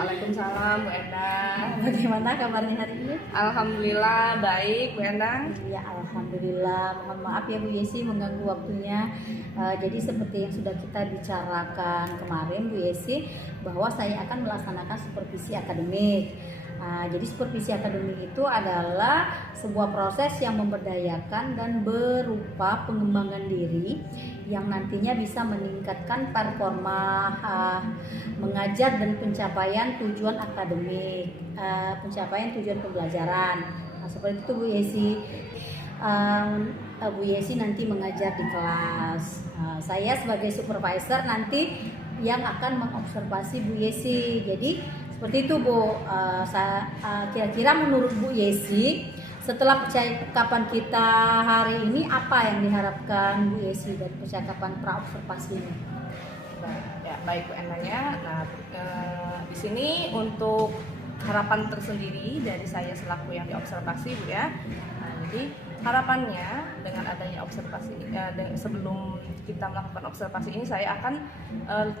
Waalaikumsalam Bu Endang. Bagaimana kabarnya hari ini? Alhamdulillah baik Bu Endang. Ya, alhamdulillah. Mohon maaf ya Bu Yesi mengganggu waktunya. Jadi seperti yang sudah kita bicarakan kemarin Bu Yesi, bahwa saya akan melaksanakan supervisi akademik. Jadi supervisi akademik itu adalah sebuah proses yang memberdayakan dan berupa pengembangan diri yang nantinya bisa meningkatkan performa mengajar dan pencapaian tujuan akademik, pencapaian tujuan pembelajaran. Seperti itu Bu Yesi. Bu Yesi nanti mengajar di kelas. Saya sebagai supervisor nanti yang akan mengobservasi Bu Yesi. Jadi seperti itu Bu. Kira-kira menurut Bu Yesi, setelah percakapan kita hari ini, apa yang diharapkan Bu Yesi dari percakapan pra-observasi ini? Baik Bu Endang ya. Nah, di sini untuk harapan tersendiri dari saya selaku yang diobservasi Bu ya. Jadi harapannya dengan adanya observasi, sebelum kita melakukan observasi ini, saya akan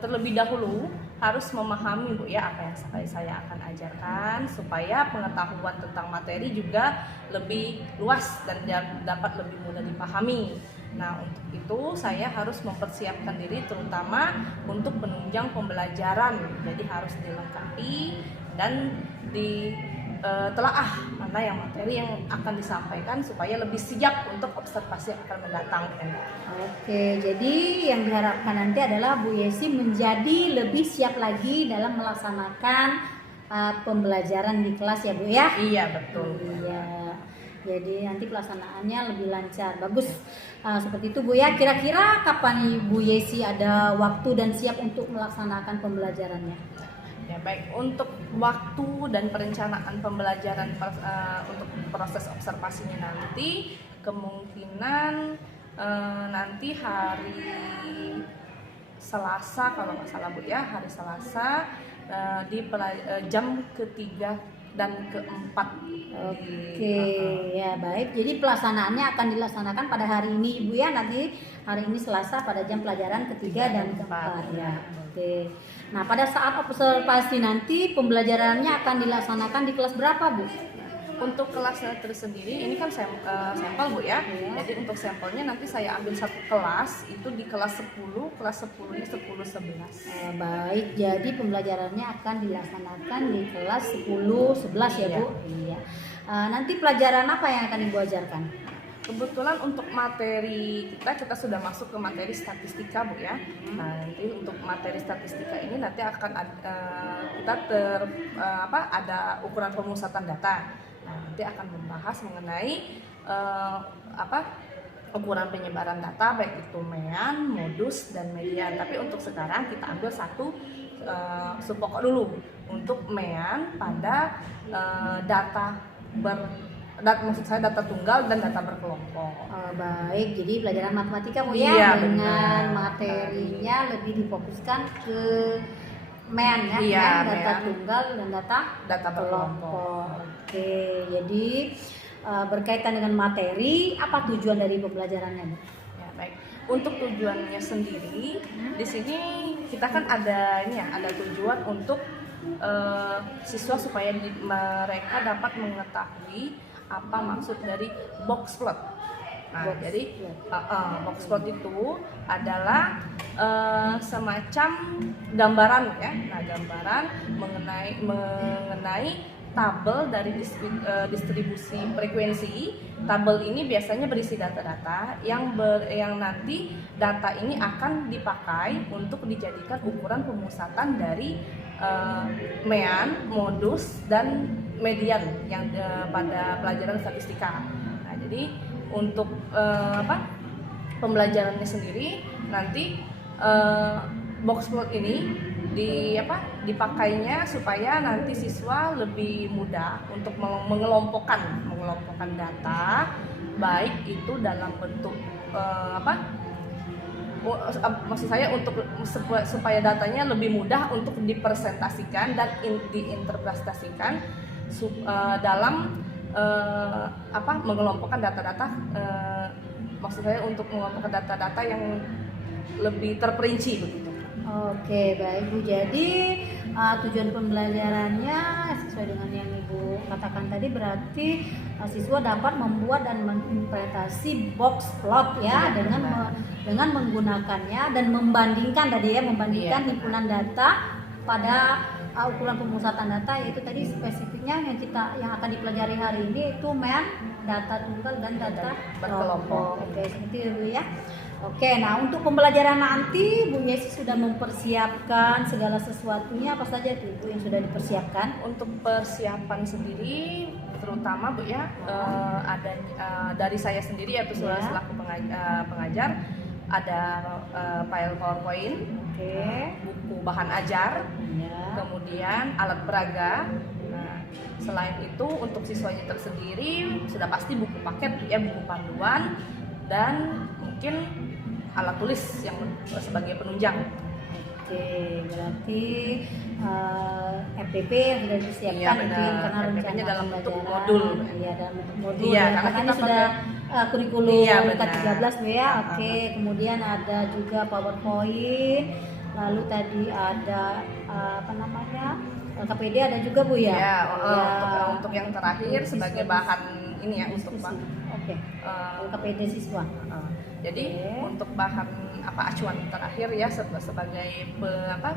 terlebih dahulu harus memahami Bu ya apa yang saya akan ajarkan, supaya pengetahuan tentang materi juga lebih luas dan dapat lebih mudah dipahami. Nah, untuk itu saya harus mempersiapkan diri terutama untuk penunjang pembelajaran. Jadi harus dilengkapi dan telaah mana yang materi yang akan disampaikan supaya lebih siap untuk observasi yang akan mendatang. Oke, jadi yang diharapkan nanti adalah Bu Yesi menjadi lebih siap lagi dalam melaksanakan pembelajaran di kelas ya Bu ya? Iya betul. Iya. Jadi nanti pelaksanaannya lebih lancar, bagus. Seperti itu Bu ya. Kira-kira kapan Bu Yesi ada waktu dan siap untuk melaksanakan pembelajarannya? Ya baik, untuk waktu dan perencanaan pembelajaran untuk proses observasinya nanti kemungkinan nanti hari Selasa kalau nggak salah Bu ya, hari Selasa di jam ketiga dan keempat. Oke, ya baik. Jadi pelaksanaannya akan dilaksanakan pada hari ini Ibu ya, nanti hari ini Selasa pada jam pelajaran ketiga dan keempat ya. Oke. Nah, pada saat observasi nanti pembelajarannya akan dilaksanakan di kelas berapa Bu? Untuk kelasnya tersendiri ini kan sampel Bu ya. Jadi untuk sampelnya nanti saya ambil satu kelas itu di kelas 10, kelas 10-nya 10 11. Baik, jadi pembelajarannya akan dilaksanakan di kelas 10 11 ya Bu. Iya. Nanti pelajaran apa yang akan Ibu ajarkan? Kebetulan untuk materi kita sudah masuk ke materi statistika Bu ya. Nah, nanti untuk materi statistika ini nanti akan kita ada ukuran pemusatan data. Nah, nanti akan membahas mengenai ukuran penyebaran data baik itu mean, modus dan median. Tapi untuk sekarang kita ambil satu subpokok dulu untuk mean pada maksud saya data tunggal dan data berkelompok. Baik, jadi pelajaran matematika Bu ya, Iya, dengan benar. materinya lebih difokuskan ke mean ya, Iya, data mean. tunggal dan data berkelompok. Oke, jadi berkaitan dengan materi, apa tujuan dari pembelajarannya Bu? Ya, baik. Untuk tujuannya sendiri, di sini kita kan ada tujuan untuk siswa supaya mereka dapat mengetahui apa maksud dari box plot. Nah, box plot itu adalah semacam gambaran ya. Nah, gambaran mengenai tabel dari distribusi frekuensi. Tabel ini biasanya berisi data-data yang nanti data ini akan dipakai untuk dijadikan ukuran pemusatan dari mean, modus dan median yang pada pelajaran statistika. Nah, jadi untuk pembelajarannya sendiri nanti box plot ini dipakainya supaya nanti siswa lebih mudah untuk mengelompokkan data, baik itu dalam bentuk maksud saya untuk supaya datanya lebih mudah untuk dipresentasikan dan diinterpretasikan dalam mengelompokkan data-data, maksud saya untuk mengelompokkan data-data yang lebih terperinci begitu. Oke, baik Bu. Jadi tujuan pembelajarannya sesuai dengan yang Ibu katakan tadi, berarti siswa dapat membuat dan menginterpretasi box plot ya, Iya, dengan menggunakannya dan membandingkan tadi ya, membandingkan Iya, himpunan data pada ukuran pemusatan data, yaitu tadi spesifiknya yang akan dipelajari hari ini itu data tunggal dan data berkelompok. Oke, seperti itu ya. Oke, nah untuk pembelajaran nanti Bu Yesi sudah mempersiapkan segala sesuatunya, apa saja tuh Bu yang sudah dipersiapkan? Untuk persiapan sendiri terutama Bu ya, ada dari saya sendiri yaitu Ya. selaku pengajar, ada file PowerPoint, Oke. buku bahan ajar, Ya. kemudian alat peraga. Nah, selain itu untuk siswanya tersendiri sudah pasti buku paket ya, buku panduan dan mungkin alat tulis yang sebagai penunjang. Oke, berarti FPP yang sudah disiapkan Iya, itu benar. karena FPP-nya rencana dalam bentuk pembelajaran. modul. Iya, dalam bentuk modul. Iya, ya, karena ini kita sudah kurikulum Iya, benar. K13 Bu ya. Oke, kemudian ada juga PowerPoint. Lalu tadi ada apa namanya? KPD ada juga Bu ya. Ya, Ya. untuk yang terakhir sebagai bahan ini ya untuk diskusi. Oke. eh, KPD siswa. jadi Oke. untuk bahan acuan terakhir ya sebagai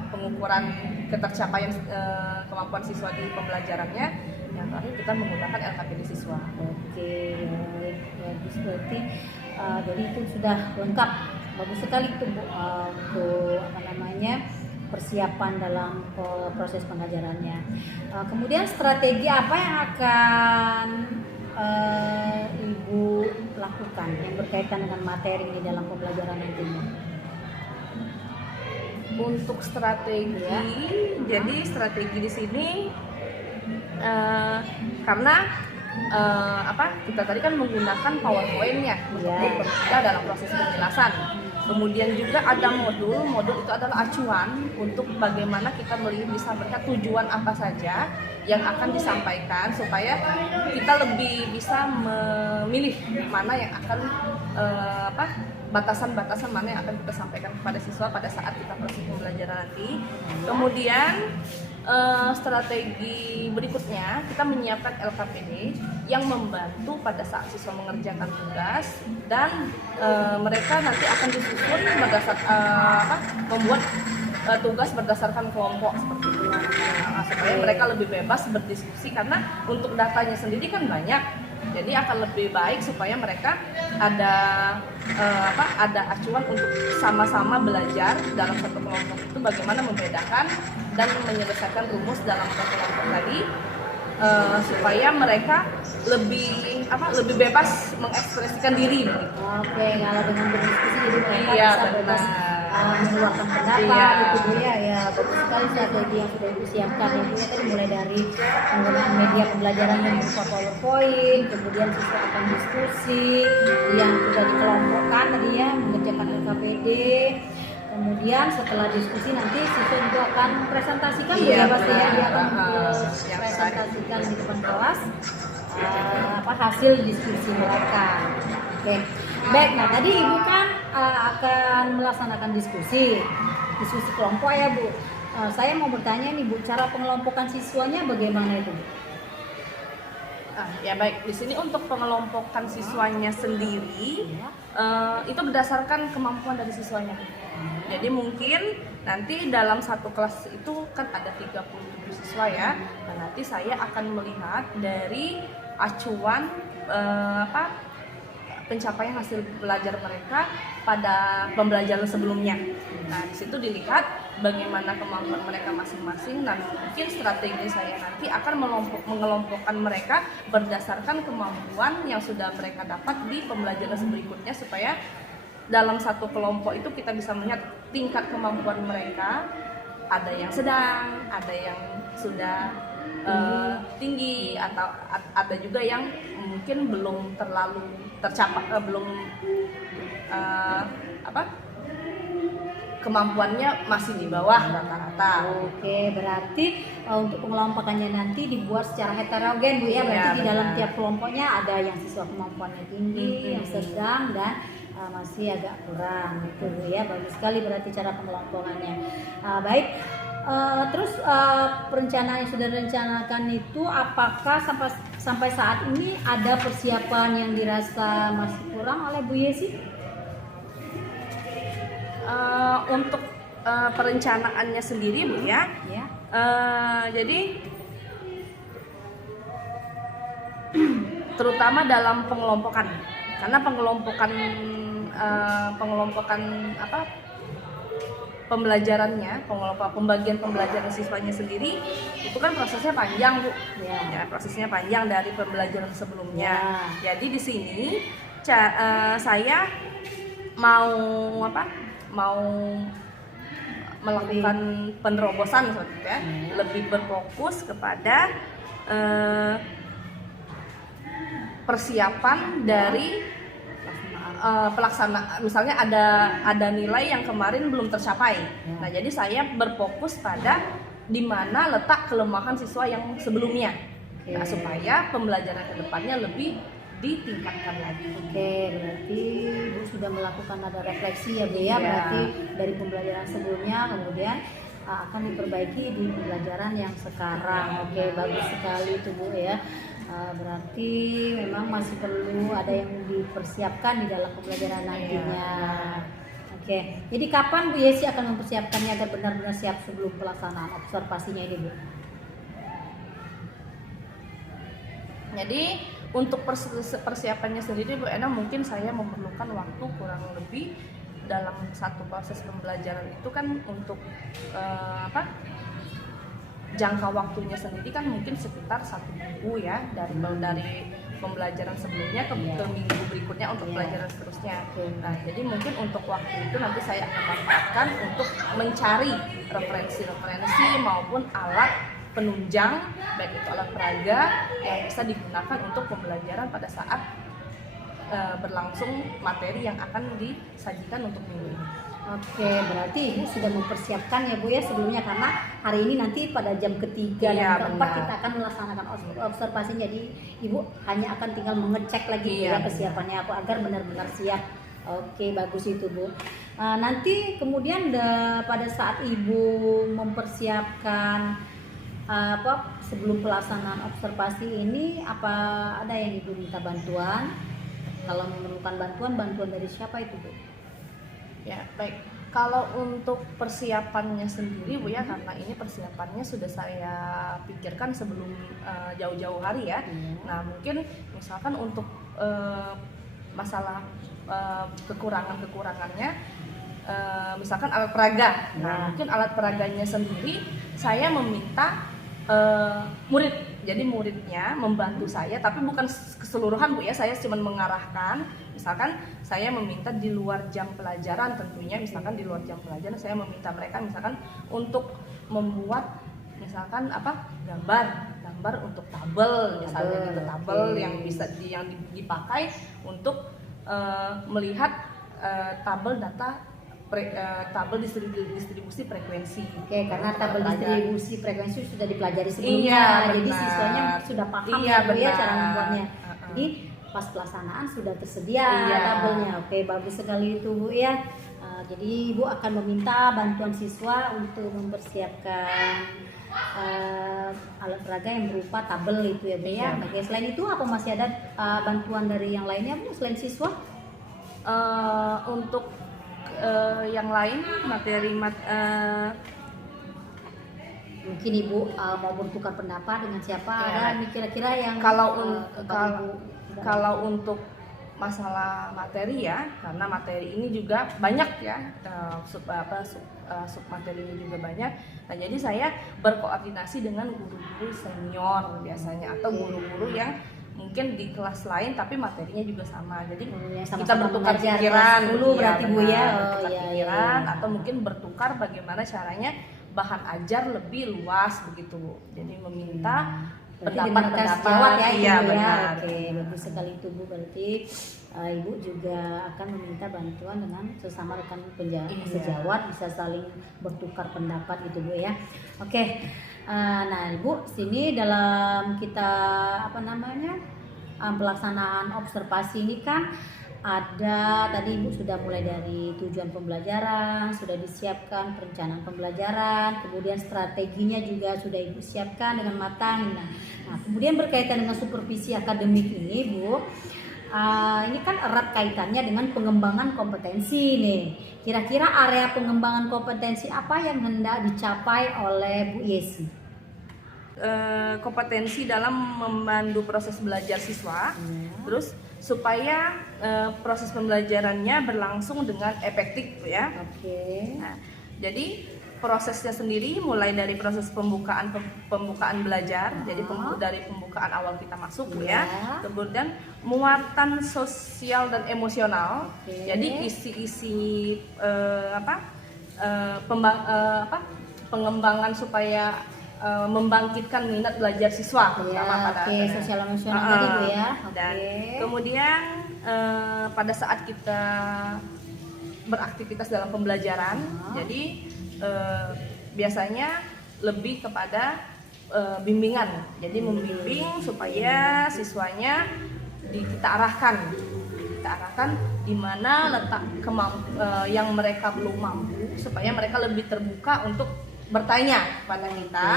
pengukuran ketercapaian kemampuan siswa di pembelajarannya, yang terakhir kita menggunakan LKPD siswa. Oke, baik, bagus, berarti jadi itu sudah lengkap, bagus sekali itu Bu, untuk apa namanya persiapan dalam proses pengajarannya. Kemudian strategi apa yang akan Ibu lakukan yang berkaitan dengan materi ini dalam pembelajaran nantinya? Untuk strategi, Ya. jadi strategi di sini karena kita tadi kan menggunakan PowerPoint-nya untuk Ya. mempermudah dalam proses penjelasan. Kemudian juga ada modul itu adalah acuan untuk bagaimana kita bisa melihat tujuan apa saja yang akan disampaikan supaya kita lebih bisa memilih mana yang akan batasan-batasan mana yang akan kita sampaikan kepada siswa pada saat kita proses pembelajaran nanti. Kemudian strategi berikutnya kita menyiapkan LKPD yang membantu pada saat siswa mengerjakan tugas dan mereka nanti akan disusun membuat tugas berdasarkan kelompok seperti itu. Supaya mereka lebih bebas berdiskusi karena untuk datanya sendiri kan banyak. Jadi akan lebih baik supaya mereka ada acuan untuk sama-sama belajar dalam satu kelompok itu bagaimana membedakan dan menyelesaikan rumus dalam satu kelompok tadi, supaya mereka lebih bebas mengekspresikan diri begitu. Oke, kalau dengan berdiskusi jadi mereka Iya, bisa bebas benar. mengeluarkan pendapat Iya. gitu Bu ya. Ya, bagus sekali strategi yang sudah Ibu siapkan ya Bu ya. Tadi mulai dari penggunaan media pembelajaran yang berupa PowerPoint, kemudian siswa akan diskusi yang sudah dikelompokkan tadi ya, mengerjakan LKPD. Kemudian setelah diskusi nanti siswa juga akan presentasikan Bu Iya, ya pasti ya, dia akan benar. presentasikan di depan kelas hasil diskusi mereka. Oke, baik. Nah tadi Ibu kan akan melaksanakan diskusi kelompok ya Bu. Saya mau bertanya nih Bu, cara pengelompokan siswanya bagaimana itu Bu? Ya baik, di sini untuk pengelompokan siswanya sendiri Ya. itu berdasarkan kemampuan dari siswanya. Jadi mungkin nanti dalam satu kelas itu kan ada 37 siswa ya. Nah, nanti saya akan melihat dari acuan pencapaian hasil belajar mereka pada pembelajaran sebelumnya. Nah, di situ dilihat bagaimana kemampuan mereka masing-masing dan mungkin strategi saya nanti akan mengelompokkan mereka berdasarkan kemampuan yang sudah mereka dapat di pembelajaran berikutnya supaya dalam satu kelompok itu kita bisa melihat tingkat kemampuan mereka, ada yang sedang, ada yang sudah tinggi atau ada juga yang mungkin belum terlalu tercapai, kemampuannya masih di bawah rata-rata. Oke, berarti untuk pengelompokannya nanti dibuat secara heterogen Bu ya. Berarti Iya, di dalam benar. tiap kelompoknya ada yang siswa kemampuannya tinggi, yang sedang dan masih agak kurang gitu Bu ya. Bagus sekali berarti cara pengelompokannya. Baik, Terus perencanaan yang sudah direncanakan itu apakah sampai saat ini ada persiapan yang dirasa masih kurang oleh Bu Yesi? Untuk perencanaannya sendiri Bu ya, Ya. jadi terutama dalam pengelompokan, karena pengelompokan pembelajarannya, pembagian pembelajaran siswanya sendiri itu kan prosesnya panjang Bu. Ya, prosesnya panjang dari pembelajaran sebelumnya. Jadi di sini saya mau melakukan penerobosan seperti itu ya, lebih berfokus kepada persiapan dari pelaksanaan. Misalnya ada nilai yang kemarin belum tercapai. Nah, jadi saya berfokus pada di mana letak kelemahan siswa yang sebelumnya. Nah, supaya pembelajaran ke depannya lebih ditingkatkan lagi. Oke, berarti Bu sudah melakukan ada refleksi ya Bu ya, berarti dari pembelajaran sebelumnya kemudian akan diperbaiki di pembelajaran yang sekarang. Oke, bagus sekali itu Bu ya. Berarti memang masih perlu ada yang dipersiapkan di dalam pembelajaran nantinya. Oke, jadi kapan Bu Yesi akan mempersiapkannya agar benar-benar siap sebelum pelaksanaan observasinya ini Bu? Jadi untuk persiapannya sendiri Bu Ena, mungkin saya memerlukan waktu kurang lebih dalam satu proses pembelajaran itu kan untuk jangka waktunya sendiri kan mungkin sekitar 1 minggu ya, dari pembelajaran sebelumnya ke minggu berikutnya untuk pelajaran seterusnya. Nah, jadi mungkin untuk waktu itu nanti saya akan manfaatkan untuk mencari referensi maupun alat penunjang, baik itu alat peraga yang bisa digunakan untuk pembelajaran pada saat berlangsung materi yang akan disajikan untuk minggu ini. Oke, berarti Ibu sudah mempersiapkan ya Bu ya sebelumnya, karena hari ini nanti pada jam ketiga dan keempat kita akan melaksanakan observasi, jadi Ibu hanya akan tinggal mengecek lagi ya kesiapannya apa agar benar-benar siap. Oke, bagus itu Bu. Nanti kemudian pada saat Ibu mempersiapkan sebelum pelaksanaan observasi ini, apa ada yang Ibu minta bantuan? Kalau memerlukan bantuan dari siapa itu Bu? Ya, baik. Kalau untuk persiapannya sendiri Bu ya, karena ini persiapannya sudah saya pikirkan sebelum jauh-jauh hari ya. Nah, mungkin misalkan untuk masalah kekurangannya, misalkan alat peraga. Nah, mungkin alat peraganya sendiri saya meminta murid. Jadi muridnya membantu saya, tapi bukan keseluruhan Bu ya. Saya cuma mengarahkan. Misalkan saya meminta di luar jam pelajaran, tentunya misalkan di luar jam pelajaran saya meminta mereka misalkan untuk membuat misalkan gambar untuk tabel misalnya gitu, tabel yang bisa yang dipakai untuk melihat tabel data tabel distribusi frekuensi. Oke, karena tabel distribusi frekuensi sudah dipelajari sebelumnya, jadi siswanya sudah paham ya cara membuatnya. Jadi pas pelaksanaan sudah tersedia tabelnya. Oke, bagus sekali itu Bu ya. Jadi Ibu akan meminta bantuan siswa untuk mempersiapkan alat peraga yang berupa tabel itu ya Bu ya. Oke, selain itu apa masih ada bantuan dari yang lainnya Bu selain siswa? Untuk yang lain mungkin Ibu mau bertukar pendapat dengan siapa? Ada kira-kira yang kalau untuk masalah materi ya, karena materi ini juga banyak ya, sub materinya juga banyak. Nah, jadi saya berkoordinasi dengan guru-guru senior biasanya, atau guru-guru yang mungkin di kelas lain tapi materinya juga sama. Jadi kita bertukar pikiran dulu berarti Bu ya. Atau mungkin bertukar bagaimana caranya bahan ajar lebih luas begitu Bu. Jadi meminta pendapat ya. Benar. Oke, bagus sekali itu Bu. Berarti Ibu juga akan meminta bantuan dengan sesama rekan sejawat, bisa saling bertukar pendapat gitu Bu ya. Oke. Nah Ibu, sini dalam kita pelaksanaan observasi ini kan ada tadi Ibu sudah mulai dari tujuan pembelajaran, sudah disiapkan perencanaan pembelajaran, kemudian strateginya juga sudah Ibu siapkan dengan matang. Nah, kemudian berkaitan dengan supervisi akademik ini Bu, ini kan erat kaitannya dengan pengembangan kompetensi nih. Kira-kira area pengembangan kompetensi apa yang hendak dicapai oleh Bu Yesi? Kompetensi dalam memandu proses belajar siswa, terus supaya proses pembelajarannya berlangsung dengan efektif ya. Oke. Nah, jadi prosesnya sendiri mulai dari proses pembukaan belajar, jadi dari pembukaan awal kita masuk ya, kemudian muatan sosial dan emosional, jadi isi-isi pengembangan supaya membangkitkan minat belajar siswa terutama pada sosial emosional tadi Bu ya. Dan kemudian pada saat kita beraktivitas dalam pembelajaran, jadi biasanya lebih kepada bimbingan, jadi membimbing supaya siswanya kita arahkan di mana letak yang mereka belum mampu, supaya mereka lebih terbuka untuk bertanya kepada kita,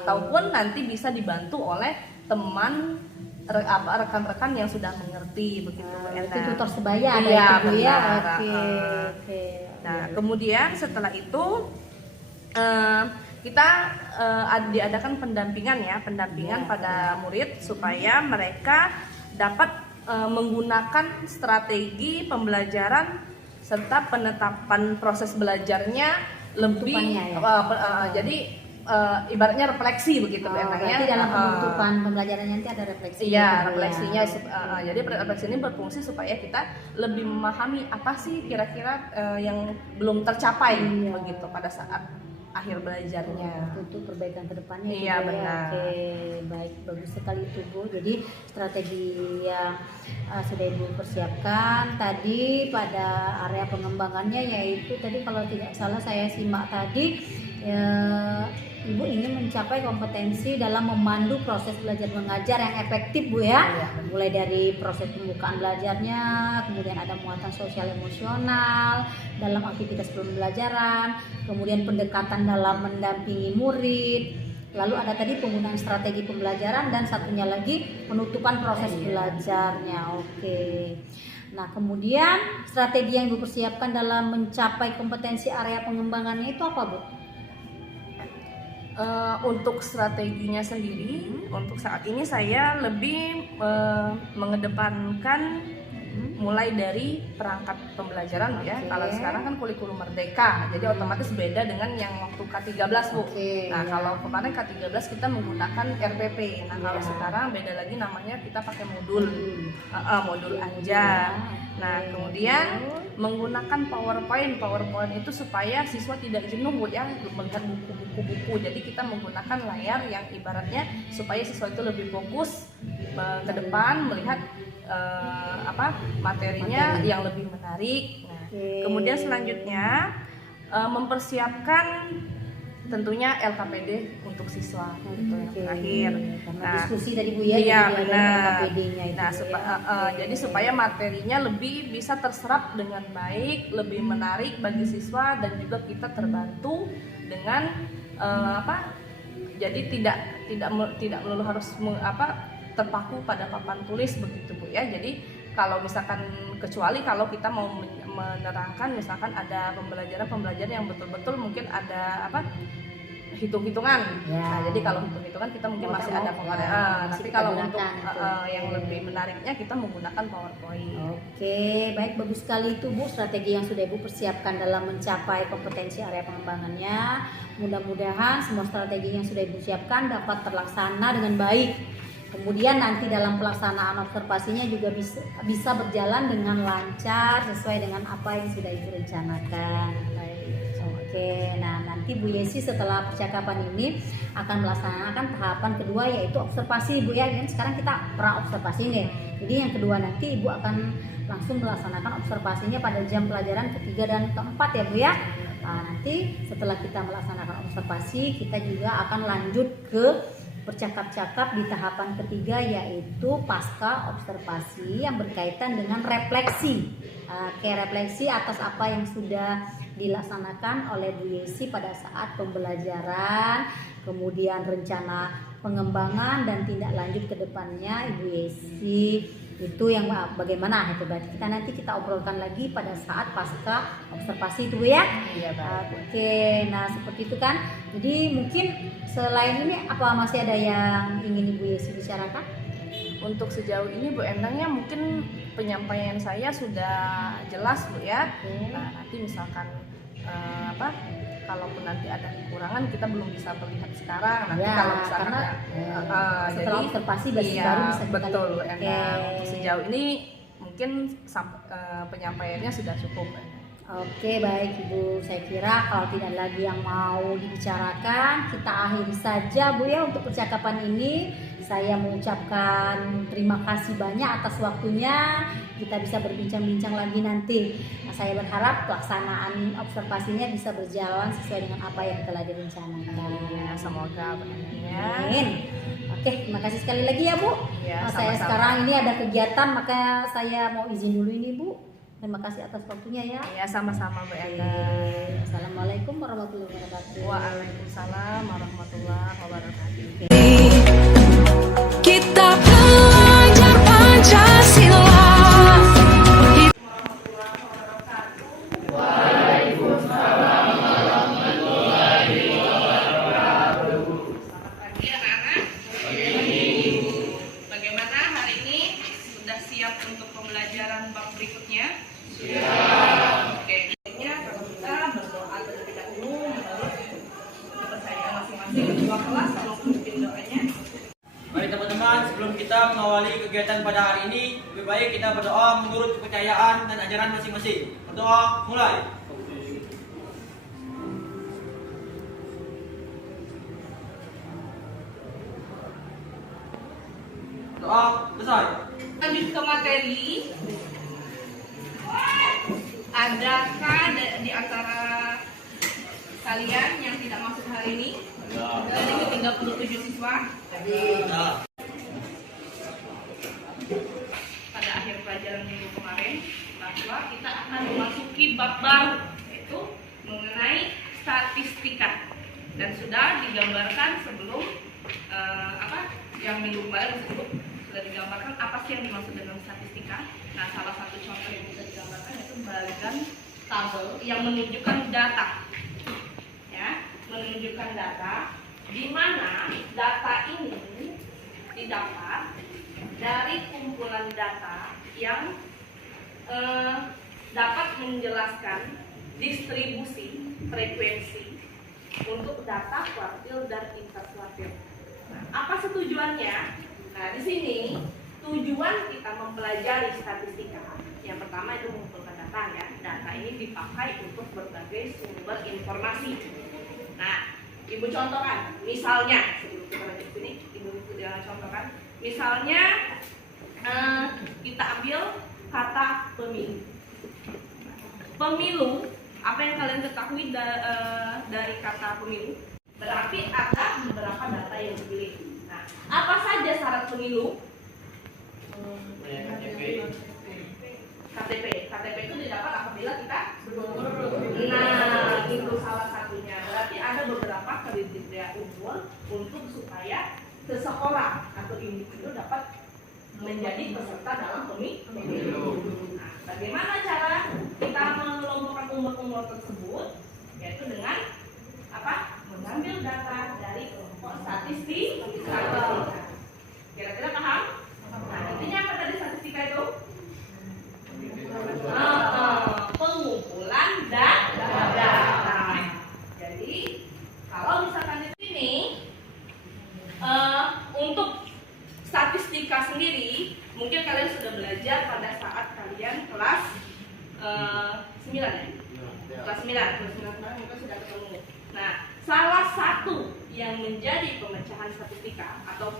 ataupun nanti bisa dibantu oleh teman rekan-rekan yang sudah mengerti begitu. Itu tutor sebaya ya, Bu ya. Nah, kemudian setelah itu kita diadakan pendampingan pada murid supaya mereka dapat menggunakan strategi pembelajaran serta penetapan proses belajarnya lebih jadi ibaratnya refleksi begitu berarti dalam penutupan pembelajaran nanti ada refleksi. Iya, refleksinya jadi refleksi ini berfungsi supaya kita lebih memahami apa sih kira-kira yang belum tercapai begitu pada saat akhir belajarnya. Untuk perbaikan kedepannya. Iya benar. Oke, baik, bagus sekali itu Bu. Jadi strategi yang sudah Ibu persiapkan tadi pada area pengembangannya, yaitu tadi kalau tidak salah saya simak tadi Ibu ingin mencapai kompetensi dalam memandu proses belajar mengajar yang efektif Bu ya. Mulai dari proses pembukaan belajarnya, kemudian ada muatan sosial emosional dalam aktivitas pembelajaran, kemudian pendekatan dalam mendampingi murid, lalu ada tadi penggunaan strategi pembelajaran, dan satunya lagi penutupan proses belajarnya. Oke. Nah, kemudian strategi yang Ibu persiapkan dalam mencapai kompetensi area pengembangannya itu apa Bu? Untuk strateginya sendiri, untuk saat ini saya lebih mengedepankan mulai dari perangkat pembelajaran ya. Kalau sekarang kan kurikulum merdeka, jadi otomatis beda dengan yang waktu K13 Bu. Nah, kalau kemarin K13 kita menggunakan RPP. Nah, kalau sekarang beda lagi, namanya kita pakai modul Anja. Nah, kemudian menggunakan PowerPoint itu supaya siswa tidak jenuh Bu ya melihat buku-buku. Jadi kita menggunakan layar yang ibaratnya supaya siswa itu lebih fokus ke depan melihat materinya yang lebih menarik. Nah, kemudian selanjutnya mempersiapkan tentunya LKPD untuk siswa itu yang terakhir. Nah, diskusi tadi Bu ya. Iya benar. Nah, jadi supaya materinya lebih bisa terserap dengan baik, lebih menarik bagi siswa, dan juga kita terbantu dengan jadi tidak melulu harus terpaku pada papan tulis begitu Bu ya. Jadi kalau misalkan kecuali kalau kita mau menerangkan misalkan ada pembelajaran yang betul-betul mungkin ada hitung-hitungan. Nah, jadi kalau hitung-hitungan kita mungkin masih ada pengarang. Tapi kalau untuk yang lebih menariknya kita menggunakan PowerPoint. Oke, baik, bagus sekali itu Bu strategi yang sudah Ibu persiapkan dalam mencapai kompetensi area pengembangannya. Mudah-mudahan semua strategi yang sudah Ibu siapkan dapat terlaksana dengan baik. Kemudian nanti dalam pelaksanaan observasinya juga bisa berjalan dengan lancar sesuai dengan apa yang sudah Ibu rencanakan. Oke, nah nanti Bu Yesi setelah percakapan ini akan melaksanakan tahapan kedua, yaitu observasi Bu ya. Ini sekarang kita pra-observasi nih. Jadi yang kedua nanti Ibu akan langsung melaksanakan observasinya pada jam pelajaran ketiga dan keempat ya Bu ya. Nah, nanti setelah kita melaksanakan observasi, kita juga akan lanjut ke bercakap-cakap di tahapan ketiga, yaitu pasca observasi yang berkaitan dengan refleksi. Refleksi atas apa yang sudah dilaksanakan oleh Bu Yesi pada saat pembelajaran, kemudian rencana pengembangan dan tindak lanjut ke depannya Ibu Yesi. Itu yang bagaimana itu, berarti kita obrolkan lagi pada saat pasca observasi itu ya. Iya, Pak. Oke, nah seperti itu kan. Jadi mungkin selain ini apa masih ada yang ingin Ibu Yesi bicarakan? Untuk sejauh ini Bu Endangnya mungkin penyampaian saya sudah jelas Bu ya. Nah, nanti misalkan kalaupun nanti ada kekurangan kita belum bisa melihat sekarang. Nanti Ya, kalau misalkan karena setelah observasi baru bisa kita betul Bu lihat. Endang. Untuk sejauh ini mungkin penyampaiannya sudah cukup. Oke, baik Ibu, saya kira kalau tidak lagi yang mau dibicarakan, kita akhiri saja Bu ya untuk percakapan ini. Saya mengucapkan terima kasih banyak atas waktunya. Kita bisa berbincang-bincang lagi nanti. Nah, saya berharap pelaksanaan observasinya bisa berjalan sesuai dengan apa yang telah direncanakan. Ya, semoga benar. Amin. Oke, terima kasih sekali lagi ya Bu. Ya, Saya sama-sama. sekarang ini ada kegiatan, maka saya mau izin dulu ini Bu. Terima kasih atas waktunya ya. Ya, sama-sama Bu Endang. Assalamualaikum warahmatullahi wabarakatuh. Waalaikumsalam warahmatullahi wabarakatuh. Kita belajar Pancasila. Pagi anak-anak. Bagaimana hari ini? Sudah siap untuk pembelajaran bab berikutnya? Siap. Oke. Baiknya kalau kita berdoa terlebih dahulu menurut kepercayaan masing-masing ketua kelas, tolong pimpin doanya. Baik teman-teman, sebelum kita mengawali kegiatan pada hari ini, lebih baik kita berdoa menurut kepercayaan dan ajaran masing-masing. Berdoa, mulai. Doa, selesai. Lanjut ke materi. Adakah di antara kalian yang tidak masuk hari ini? Dari 37 siswa. Pada akhir pelajaran minggu kemarin, bahwa kita akan memasuki bab baru, yaitu mengenai statistika, dan sudah digambarkan sebelum yang minggu kemarin sudah digambarkan apa sih yang dimaksud dengan statistika. Nah, salah satu contoh yang bisa digambarkan yaitu bagian tabel yang menunjukkan data, ya, menunjukkan data di mana data ini didapat dari kumpulan data yang dapat menjelaskan distribusi frekuensi untuk data kuartil dan interkuartil. Nah, apa setujuannya? Nah, di sini tujuan kita mempelajari statistika. Yang pertama itu mengumpulkan data ya. Data ini dipakai untuk berbagai sumber informasi. Nah, Ibu contohkan, misalnya sebelum kita lanjut ke sini, Ibu contohkan. Misalnya kita ambil kata pemilu. Pemilu, apa yang kalian ketahui dari kata pemilu? Berarti ada beberapa data yang dipilih. Nah, apa saja syarat pemilu? KTP itu didapat apabila kita itu salah satunya. Berarti ada beberapa kriteria umum untuk supaya seseorang atau individu dapat menjadi peserta dalam pemilu. Nah, bagaimana cara kita mengelompokkan umur tersebut? Yaitu dengan mengambil data dari kelompok statistika. Kira-kira paham? Nah, intinya apa tadi statistika itu? Pengumpulan data. Jadi kalau misalkan di sini untuk statistika sendiri, mungkin kalian sudah belajar pada saat kalian kelas 9 ya? Kelas 9 kemarin mungkin sudah ketemu. Nah, salah satu yang menjadi pemecahan statistika atau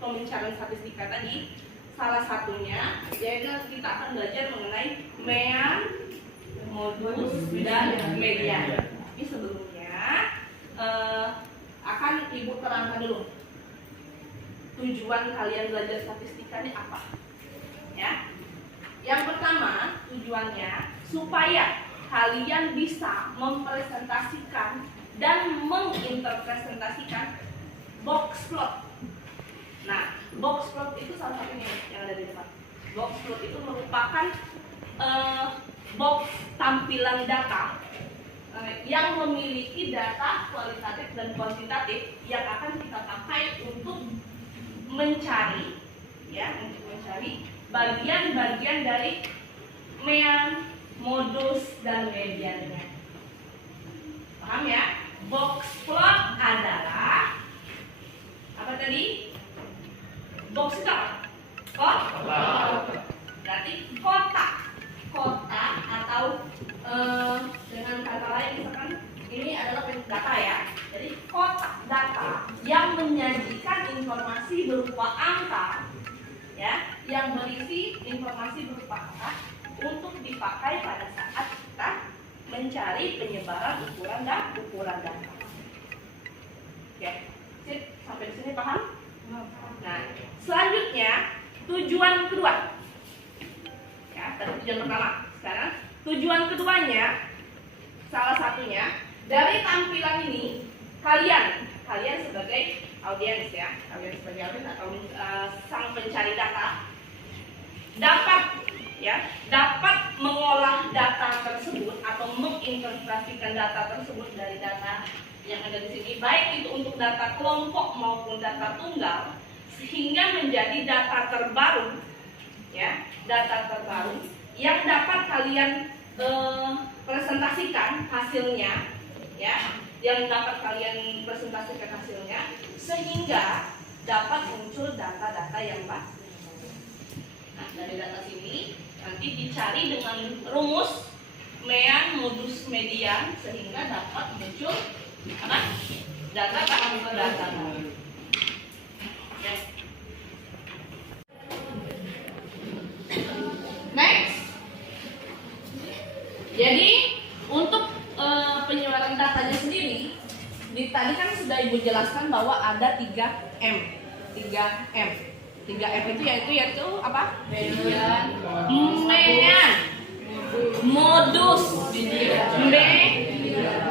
pemecahan statistika tadi, salah satunya yaitu kita akan belajar mengenai mean, modus, dan median. Tapi sebelumnya akan Ibu terangkan dulu tujuan kalian belajar statistika ini apa? Ya. Yang pertama, tujuannya supaya kalian bisa mempresentasikan dan menginterpresentasikan box plot. Nah, box plot itu salah satunya yang ada di depan. Box plot itu merupakan box tampilan data yang memiliki data kualitatif dan kuantitatif yang akan kita pakai untuk mencari, ya, untuk mencari bagian-bagian dari mean, modus, dan mediannya. Paham ya? Box plot adalah apa tadi? Box itu apa? Kotak. Berarti kotak atau dengan kata lain misalkan ini adalah data ya. Jadi kotak data yang menyajikan informasi berupa angka, ya, yang berisi informasi berupa angka untuk dipakai pada saat kita mencari penyebaran ukuran data. Oke, sip, sampai di sini paham? Nah, selanjutnya tujuan kedua. Ya, tadi tujuan pertama. Sekarang tujuan keduanya, salah satunya dari tampilan ini kalian sebagai audiens ya, kalian sebagai audiens atau sang pencari data dapat mengolah data tersebut atau menginterpretasikan data tersebut dari data yang ada di sini, baik itu untuk data kelompok maupun data tunggal, sehingga menjadi data terbaru, ya, data terbaru yang dapat kalian presentasikan hasilnya, ya, yang dapat kalian presentasikan hasilnya, sehingga dapat muncul data-data yang baru. Nah, dari data sini nanti dicari dengan rumus mean, modus, median, sehingga dapat muncul apa? Data. Ya. Next. Jadi untuk penyebaran datanya sendiri, tadi kan sudah Ibu jelaskan bahwa ada 3M. 3M itu yaitu apa? Mean, modus,